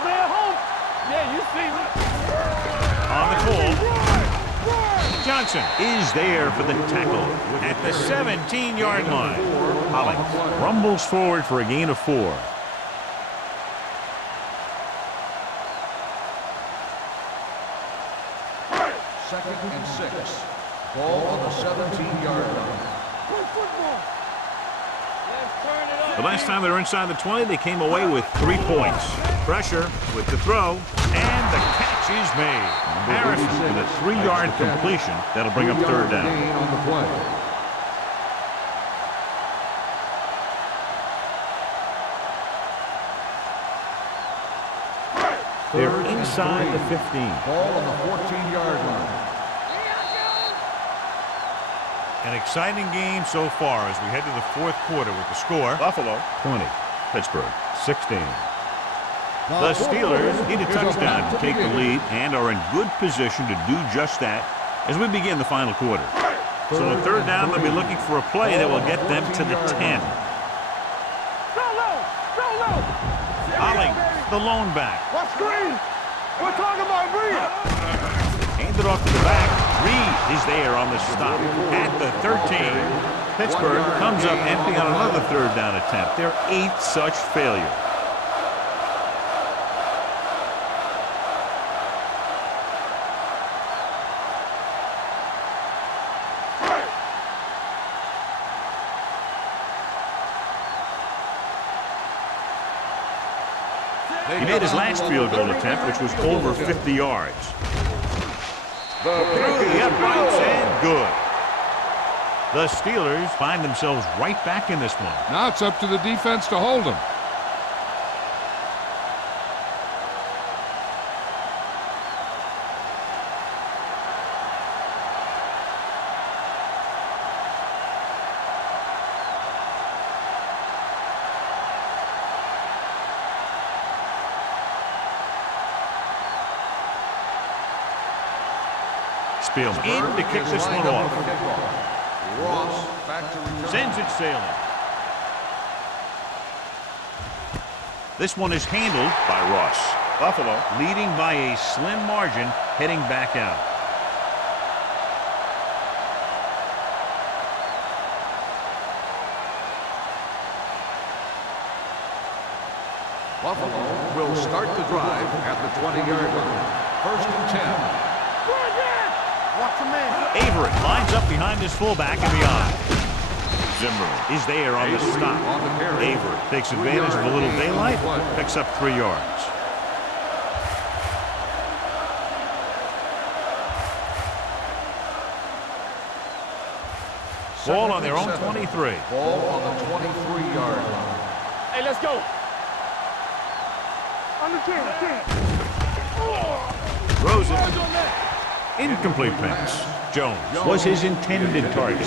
Stay at home. Yeah, you see me. On the call. Johnson is there for the tackle at the 17-yard line. Hollings rumbles forward for a gain of 4. Second and 6. Ball on the 17-yard line. The last time they were inside the 20, they came away with 3 points. Pressure with the throw, and the catch is made. Harrison with a 3-yard completion. That'll bring up third down. Gain on the play. They're inside the 15. Ball on the 14-yard line. An exciting game so far as we head to the fourth quarter with the score. Buffalo 20, Pittsburgh 16. The Steelers need a touchdown to take the lead and are in good position to do just that as we begin the final quarter. So on third down, they'll be looking for a play that will get them to the 10. Go low. Go low. Hollings, the lone back. What screen? We're talking about Breed. Handed off to the back. Reed is there on the stop at the 13. Pittsburgh comes up empty on another third down attempt. Their 8th such failure. He made his last field goal attempt, which was over 50 yards. Through the uprights and good. The Steelers find themselves right back in this one. Now it's up to the defense to hold him. Spielman in to kick this one off. Ross back to return. Sends it sailing. This one is handled by Ross. Buffalo leading by a slim margin, heading back out. Buffalo will start the drive at the 20-yard line. First and 10. Watch a man. Avery lines up behind his fullback in the eye. Zimmerman is there on the stop. Avery takes advantage of a little daylight, picks up 3 yards. Ball on their own 23. Ball on the 23-yard line. Hey, let's go. Under 10. Throws it. Incomplete pass. Jones was his intended target.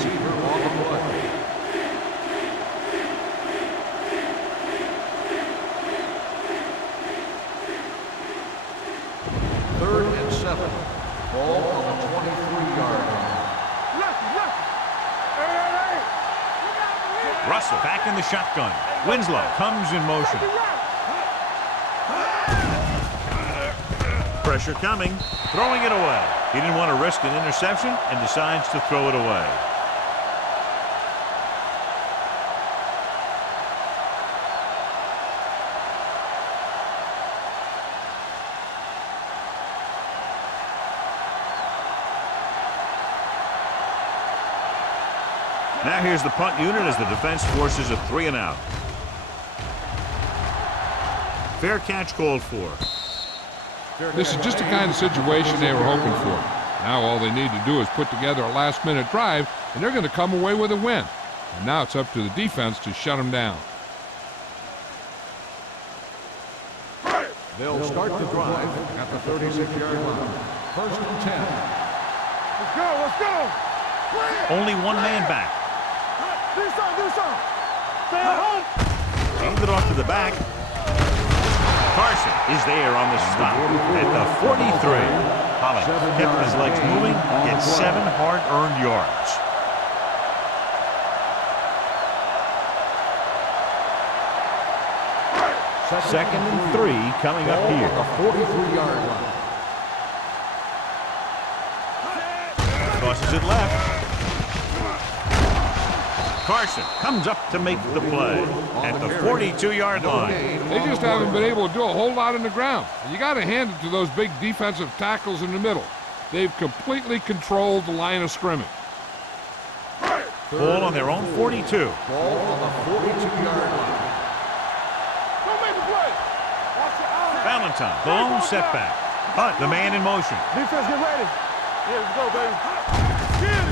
Russell back in the shotgun. Winslow comes in motion. Pressure coming. Throwing it away. He didn't want to risk an interception and decides to throw it away. Now here's the punt unit as the defense forces a 3 and out. Fair catch called for. This is just the kind of situation they were hoping for. Now all they need to do is put together a last-minute drive, and they're going to come away with a win. And now it's up to the defense to shut them down. They'll start the drive at the 36-yard line. 1st and 10. Let's go, let's go. Only one man back. Do something. Stay at home. Hand it off to the back. Carson is there on the stop at the 43. Holland kept his legs moving, gets 7 hard-earned yards. Second and 3 coming up here. The 43-yard line. Tosses it left. Carson comes up to make the play at the 42-yard line. They just haven't been able to do a whole lot on the ground. And you got to hand it to those big defensive tackles in the middle. They've completely controlled the line of scrimmage. Ball on their own 42. Ball on the 42-yard line. Don't make a play. Watch your eyes. Valentine, the lone setback. Hunt, the man in motion. Defense, get ready. Here we go, baby.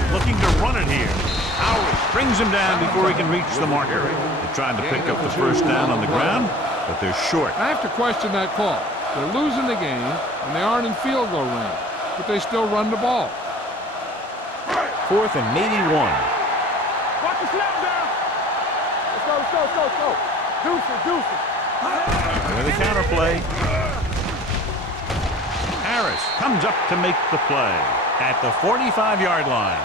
Looking to run it here. Howard brings him down before he can reach the marker. They're trying to pick up the first down on the ground, but they're short. I have to question that call. They're losing the game, and they aren't in field goal range, but they still run the ball. 4th and 81. Watch the snap down. Let's go. Deuce it. With a counter play. Harris comes up to make the play at the 45-yard line.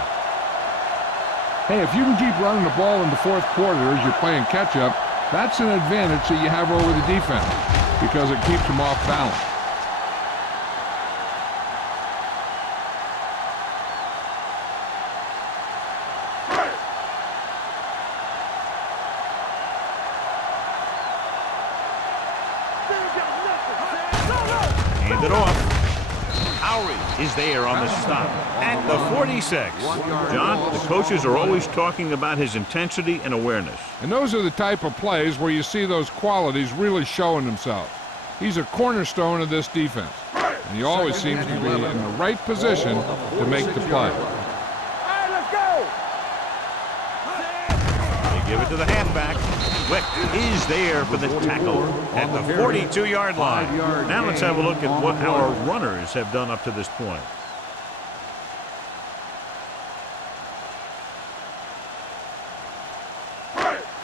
Hey, if you can keep running the ball in the 4th quarter as you're playing catch-up, that's an advantage that you have over the defense because it keeps them off balance. Hand it off. Howry is there on the stop at the 46. John, the coaches are always talking about his intensity and awareness. And those are the type of plays where you see those qualities really showing themselves. He's a cornerstone of this defense, and he always seems to be in the right position to make the play. All right, let's go. They give it to the halfback. Wick is there for the tackle at the 42-yard line. Now let's have a look at what our runners have done up to this point.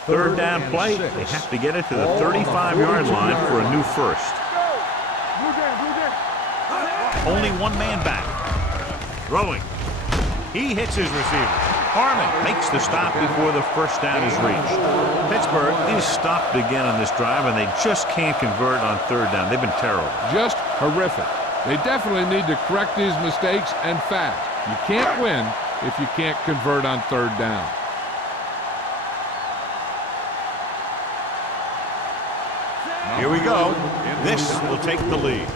Third down play. They have to get it to the 35-yard line for a new first. Blue jam. Only one man back. Throwing. He hits his receiver. Harmon makes the stop before the first down is reached. Pittsburgh is stopped again on this drive, and they just can't convert on 3rd down. They've been terrible. Just horrific. They definitely need to correct these mistakes and fast. You can't win if you can't convert on 3rd down. Here we go. This will take the lead.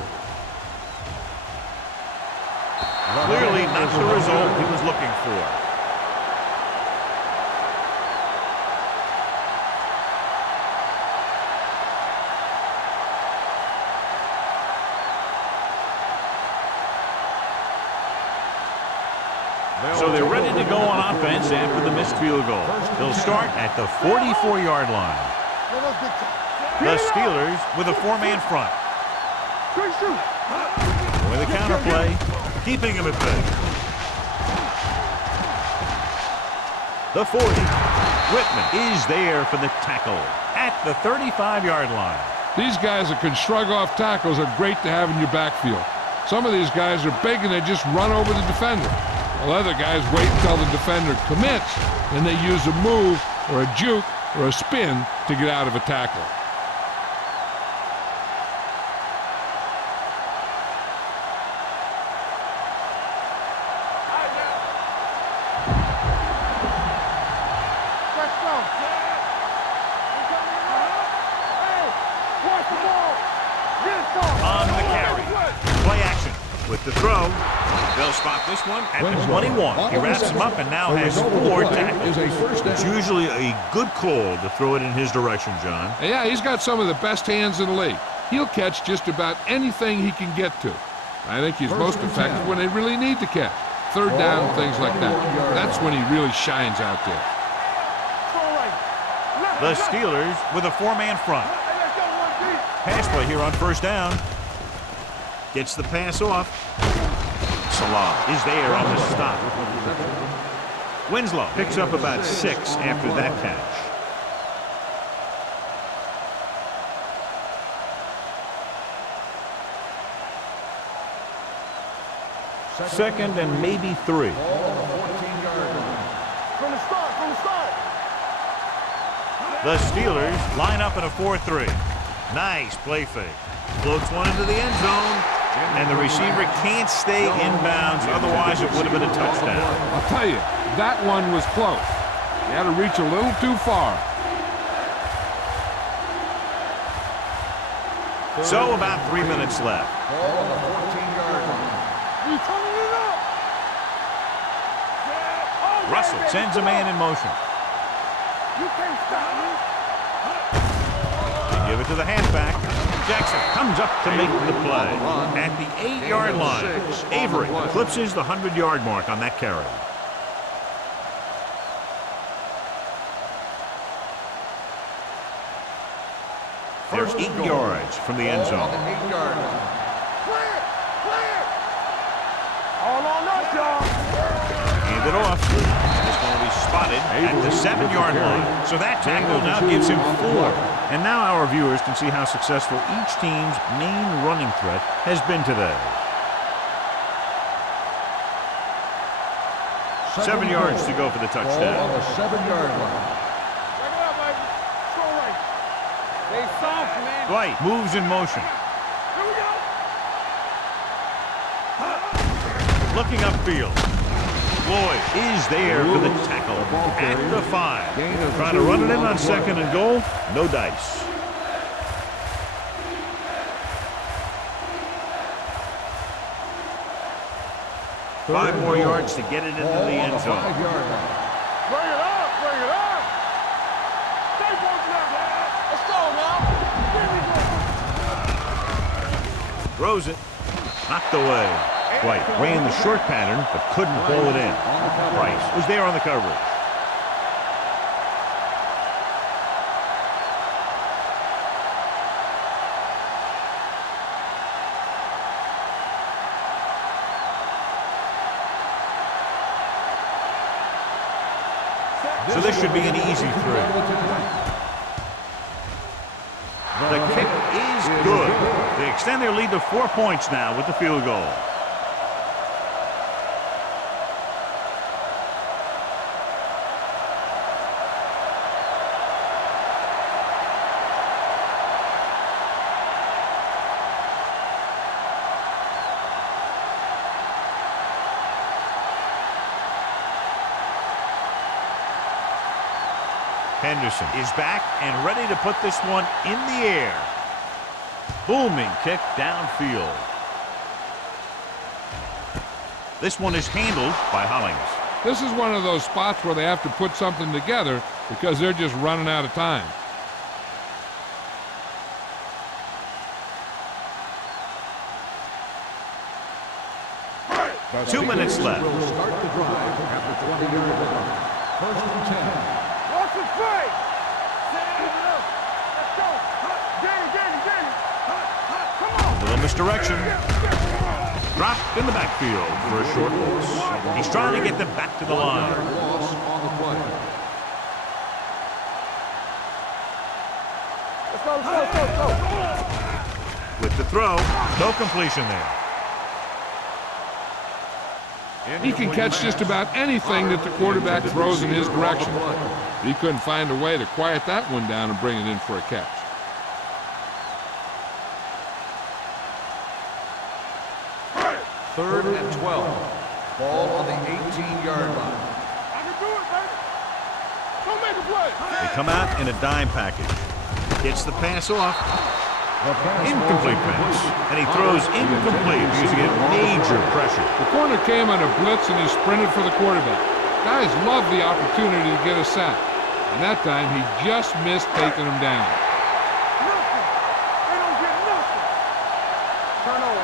Clearly not the result he was looking for. So they're ready to go on offense after the missed field goal. They'll start at the 44-yard line. The Steelers with a 4-man front. With a counter play, keeping him at bay. The 40. Whitman is there for the tackle at the 35-yard line. These guys that can shrug off tackles are great to have in your backfield. Some of these guys are big and they just run over the defender. While other guys wait until the defender commits, and they use a move or a juke or a spin to get out of a tackle. On the carry. Play action with the throw. They'll spot this one at the 21. He wraps him up and now has 4 tackles. It's usually a good call to throw it in his direction, John. Yeah, he's got some of the best hands in the league. He'll catch just about anything he can get to. I think he's most effective when they really need to catch. Third down, things like that. That's when he really shines out there. The Steelers with a 4-man front. Pass play here on first down. Gets the pass off. Salah is there on the stop. Winslow picks up about 6 after that catch. Second and maybe 3. From the start. The Steelers line up in a 4-3. Nice play fake. Floats one into the end zone, and the receiver can't stay inbounds. Otherwise, it would have been a touchdown. I'll tell you, that one was close. He had to reach a little too far. So about 3 minutes left. Russell sends a man in motion. You can't stop me. They give it to the halfback. Jackson comes up to make the play. At the 8-yard line, Avery eclipses the 100-yard mark on that carry. They're 8 yards from the end zone. Clear. All on us, y'all. Hand it off. It's going to be spotted at the 7-yard line. So that tackle now gives him 4. And now our viewers can see how successful each team's main running threat has been today. 7 yards to go for the touchdown. On the 7-yard line. Check it out, baby. Slow right. They soft, man. Dwight moves in motion. Here we go. Looking upfield. Floyd is there for the tackle at the 5. Trying to run it in on 2nd and goal. No dice. Five more yards to get it into the end zone. Bring it up. Stay broken up. Let's go now. Throws it. Knocked away. White ran the short pattern, but couldn't pull it in. Price was there on the coverage. So this should be an easy 3. The kick is good. They extend their lead to 4 points now with the field goal. Henderson is back and ready to put this one in the air. Booming kick downfield. This one is handled by Hollings. This is one of those spots where they have to put something together because they're just running out of time. Right. 2 minutes left. Will start the drive at the 20-yard line. 1st and 10. Watch the play. Let's go. Danny. Come on. A little misdirection. Dropped in the backfield for a short loss. He's trying to get them back to the line. Loss on the play. Let's go. Go. With the throw, no completion there. He can catch just about anything that the quarterback throws in his direction. He couldn't find a way to quiet that one down and bring it in for a catch. Third and 12. Ball on the 18-yard line. I can do it, baby. Don't make a play. They come out in a dime package. Gets the pass off. Incomplete pass. And he throws incomplete using a major pressure. The corner came on a blitz and he sprinted for the quarterback. Guys love the opportunity to get a sack. And that time he just missed taking him down. Nothing. They don't get nothing. Turn over.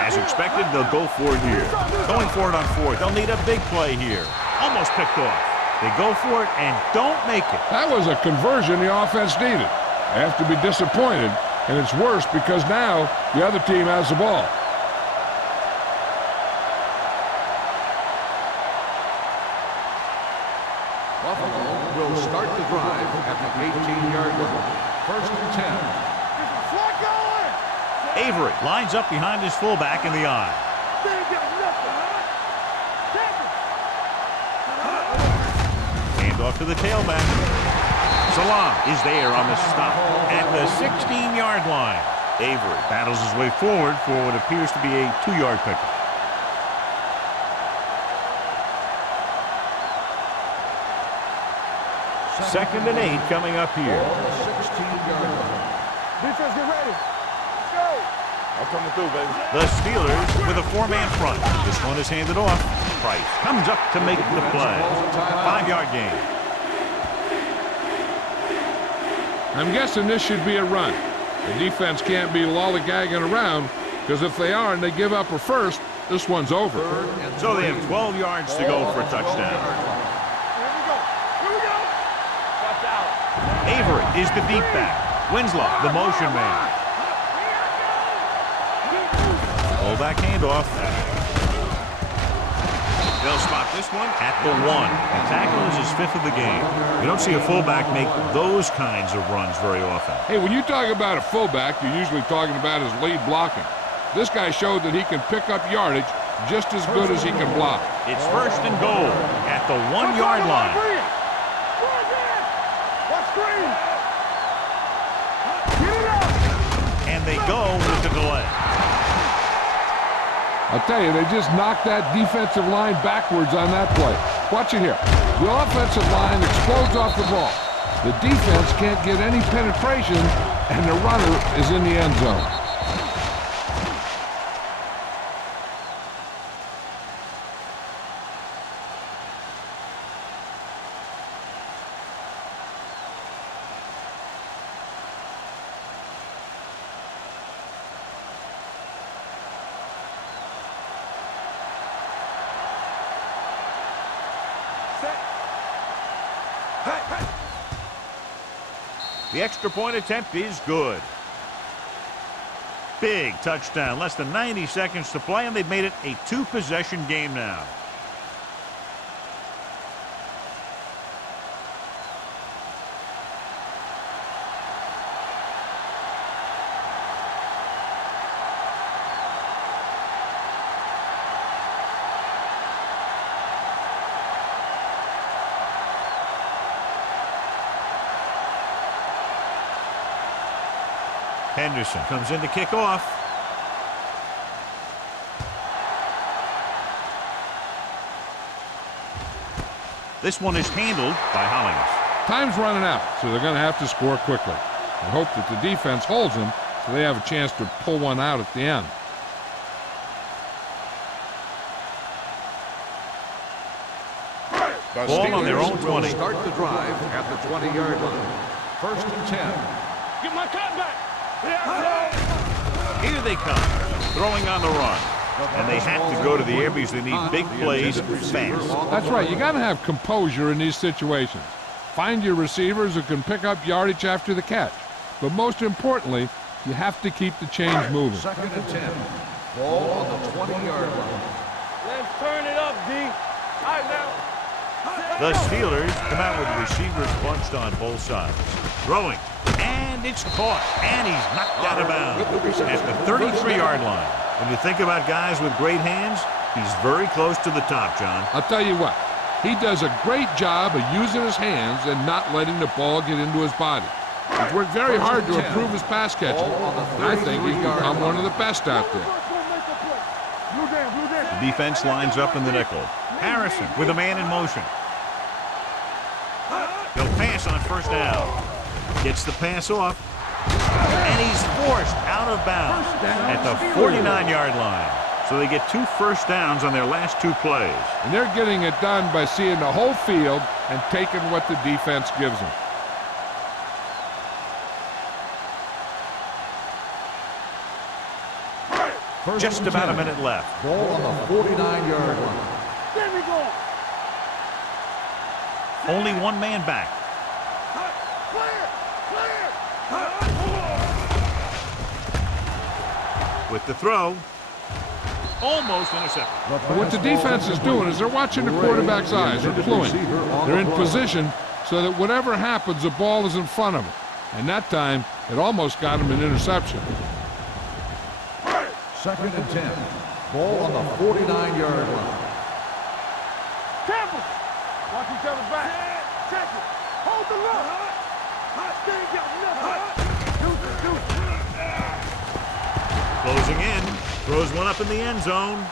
As expected, they'll go for it here. Going for it on fourth. They'll need a big play here. Almost picked off. They go for it and don't make it. That was a conversion the offense needed. They have to be disappointed, and it's worse because now the other team has the ball. Buffalo will start the drive at the 18-yard line. First and 10. Avery lines up behind his fullback in the eye. They ain't got nothing, Hand off to the tailback. Salam is there on the stop at the 16-yard line. Avery battles his way forward for what appears to be a 2-yard pickup. Second and 8 coming up here. 16-yard line. Defense, get ready. Go. I'm coming through, baby. The Steelers with a 4-man front. This one is handed off. Price comes up to make the play. 5-yard gain. I'm guessing this should be a run. The defense can't be lollygagging around because if they are and they give up a first, this one's over. So they have 12 yards to go for a touchdown. Here we go. Watch out. Avery is the deep back. Winslow, the motion man. Fullback handoff. They'll spot this one at the 1. The tackle is his 5th of the game. You don't see a fullback make those kinds of runs very often. Hey, when you talk about a fullback, you're usually talking about his lead blocking. This guy showed that he can pick up yardage just as good as he can block. It's first and goal at the 1-yard line. And they go with the delay. I'll tell you, they just knocked that defensive line backwards on that play. Watch it here. The offensive line explodes off the ball. The defense can't get any penetration, and the runner is in the end zone. The extra point attempt is good. Big touchdown. Less than 90 seconds to play, and they've made it a 2-possession game now. Henderson comes in to kick off. This one is handled by Hollings. Time's running out, so they're going to have to score quickly. I hope that the defense holds them so they have a chance to pull one out at the end. Ball on their own 20. Start the drive at the 20-yard line. First and 10. Get my cut back. Here they come, throwing on the run. And they have to go to the air because they need big plays fast. That's right. You got to have composure in these situations. Find your receivers who can pick up yardage after the catch. But most importantly, you have to keep the chains moving. Second and 10. Ball on the 20-yard line. Let's turn it up, D. All right, now. The Steelers come out with receivers bunched on both sides. Throwing, and it's caught, and he's knocked out of bounds at the 33-yard line. When you think about guys with great hands, he's very close to the top, John. I'll tell you what, he does a great job of using his hands and not letting the ball get into his body. He's worked very hard to improve his pass catching, and I think he's become one of the best out there. The defense lines up in the nickel. Harrison with a man in motion. He'll pass on first down. Gets the pass off. And he's forced out of bounds at the 49-yard line. So they get 2 first downs on their last 2 plays. And they're getting it done by seeing the whole field and taking what the defense gives them. Just about a minute left. Ball on the 49-yard line. There we go. Only one man back. With the throw. Almost intercepted. What the defense is doing is they're watching the quarterback's eyes. They're cluing. They're in position so that whatever happens, the ball is in front of them. And that time, it almost got him an interception. 2nd and 10. Ball on the 49-yard line. Campbell. Watch each other back. Check it. Hold the look. They ain't got nothing. Closing in. Throws one up in the end zone.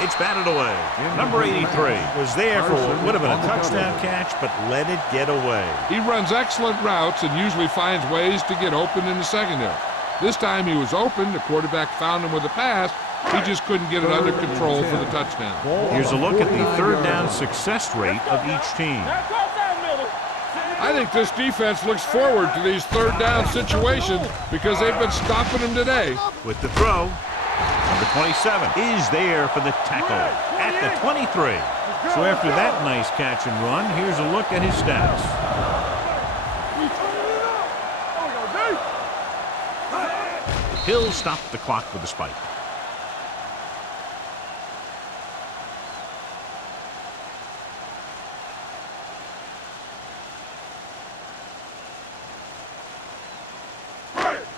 It's batted away. Number 83 was there for what would have been a touchdown catch, but let it get away. He runs excellent routes and usually finds ways to get open in the secondary. This time he was open. The quarterback found him with a pass. He just couldn't get it under control for the touchdown. Here's a look at the 3rd down success rate of each team. I think this defense looks forward to these 3rd down situations because they've been stopping them today. With the throw, number 27 is there for the tackle at the 23. So after that nice catch and run, here's a look at his stats. Hill stopped the clock with a spike.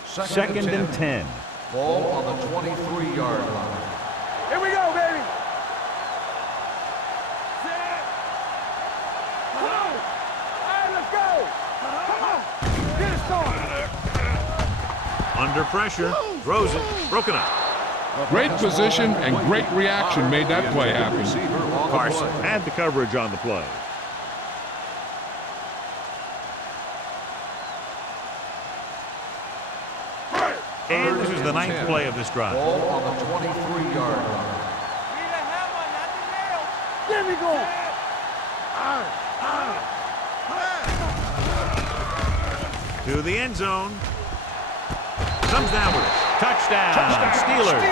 Second and 10. Ball on the 23-yard line. Here we go, baby. Come on. All right, let's go. Come on. Get it started. Under pressure, throws it, broken up. Great position and great reaction made that play happen. Carson had the coverage on the play. And this is the 9th play of this drive. Ball on the 23-yard line. There we go. To the end zone. Comes down with it. Touchdown. Steelers.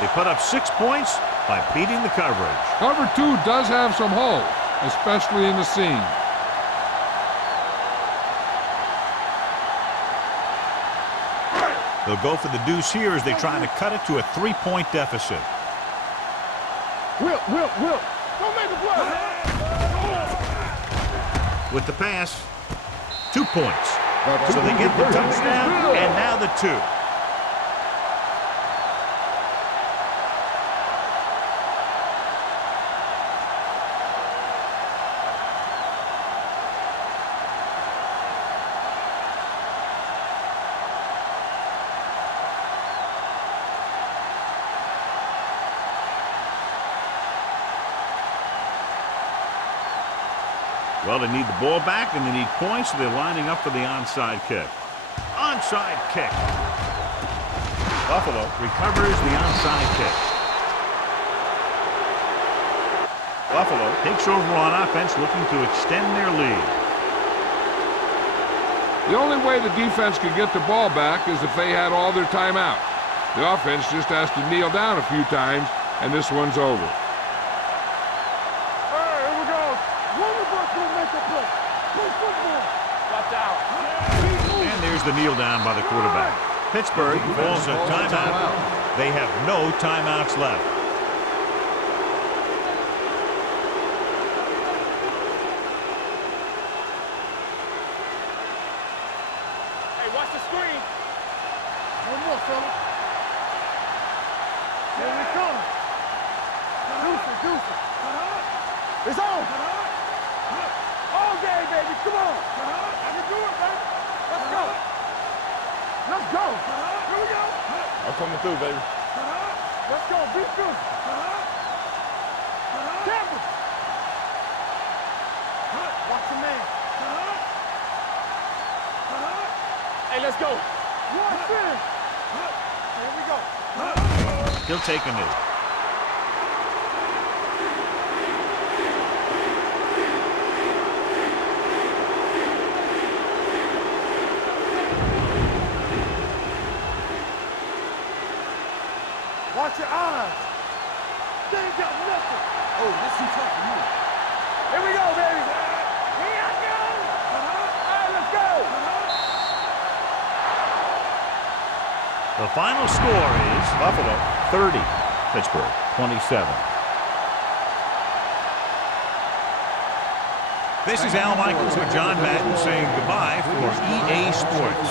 They put up 6 points by beating the coverage. Cover 2 does have some holes, especially in the seam. They'll go for the deuce here as they try to cut it to a 3-point deficit. Will. Don't make a play. With the pass, 2 points. So they get the touchdown and now the 2. Well, they need the ball back and they need points, so they're lining up for the onside kick. Onside kick. Buffalo recovers the onside kick. Buffalo takes over on offense, looking to extend their lead. The only way the defense could get the ball back is if they had all their timeouts. The offense just has to kneel down a few times, and this one's over. And there's the kneel down by the quarterback. Pittsburgh calls a timeout. They have no timeouts left. Hey, watch the screen. One more, fellas. Here we come. Juice it. It's on. All day, baby. Come on. I can do it, baby. Let's go. Let's go. Here we go. I'm coming through, baby. Let's go. Be good. Campbell. Watch the man. Hey, let's go. Watch it. Here we go. He'll take a knee. Watch your eyes. They ain't got nothing. Oh, this is tough for you. Here we go, baby. Here I go. All right, let's go. The final score is Buffalo. 30. Pittsburgh 27. This is Al Michaels with John Madden saying goodbye for EA Sports.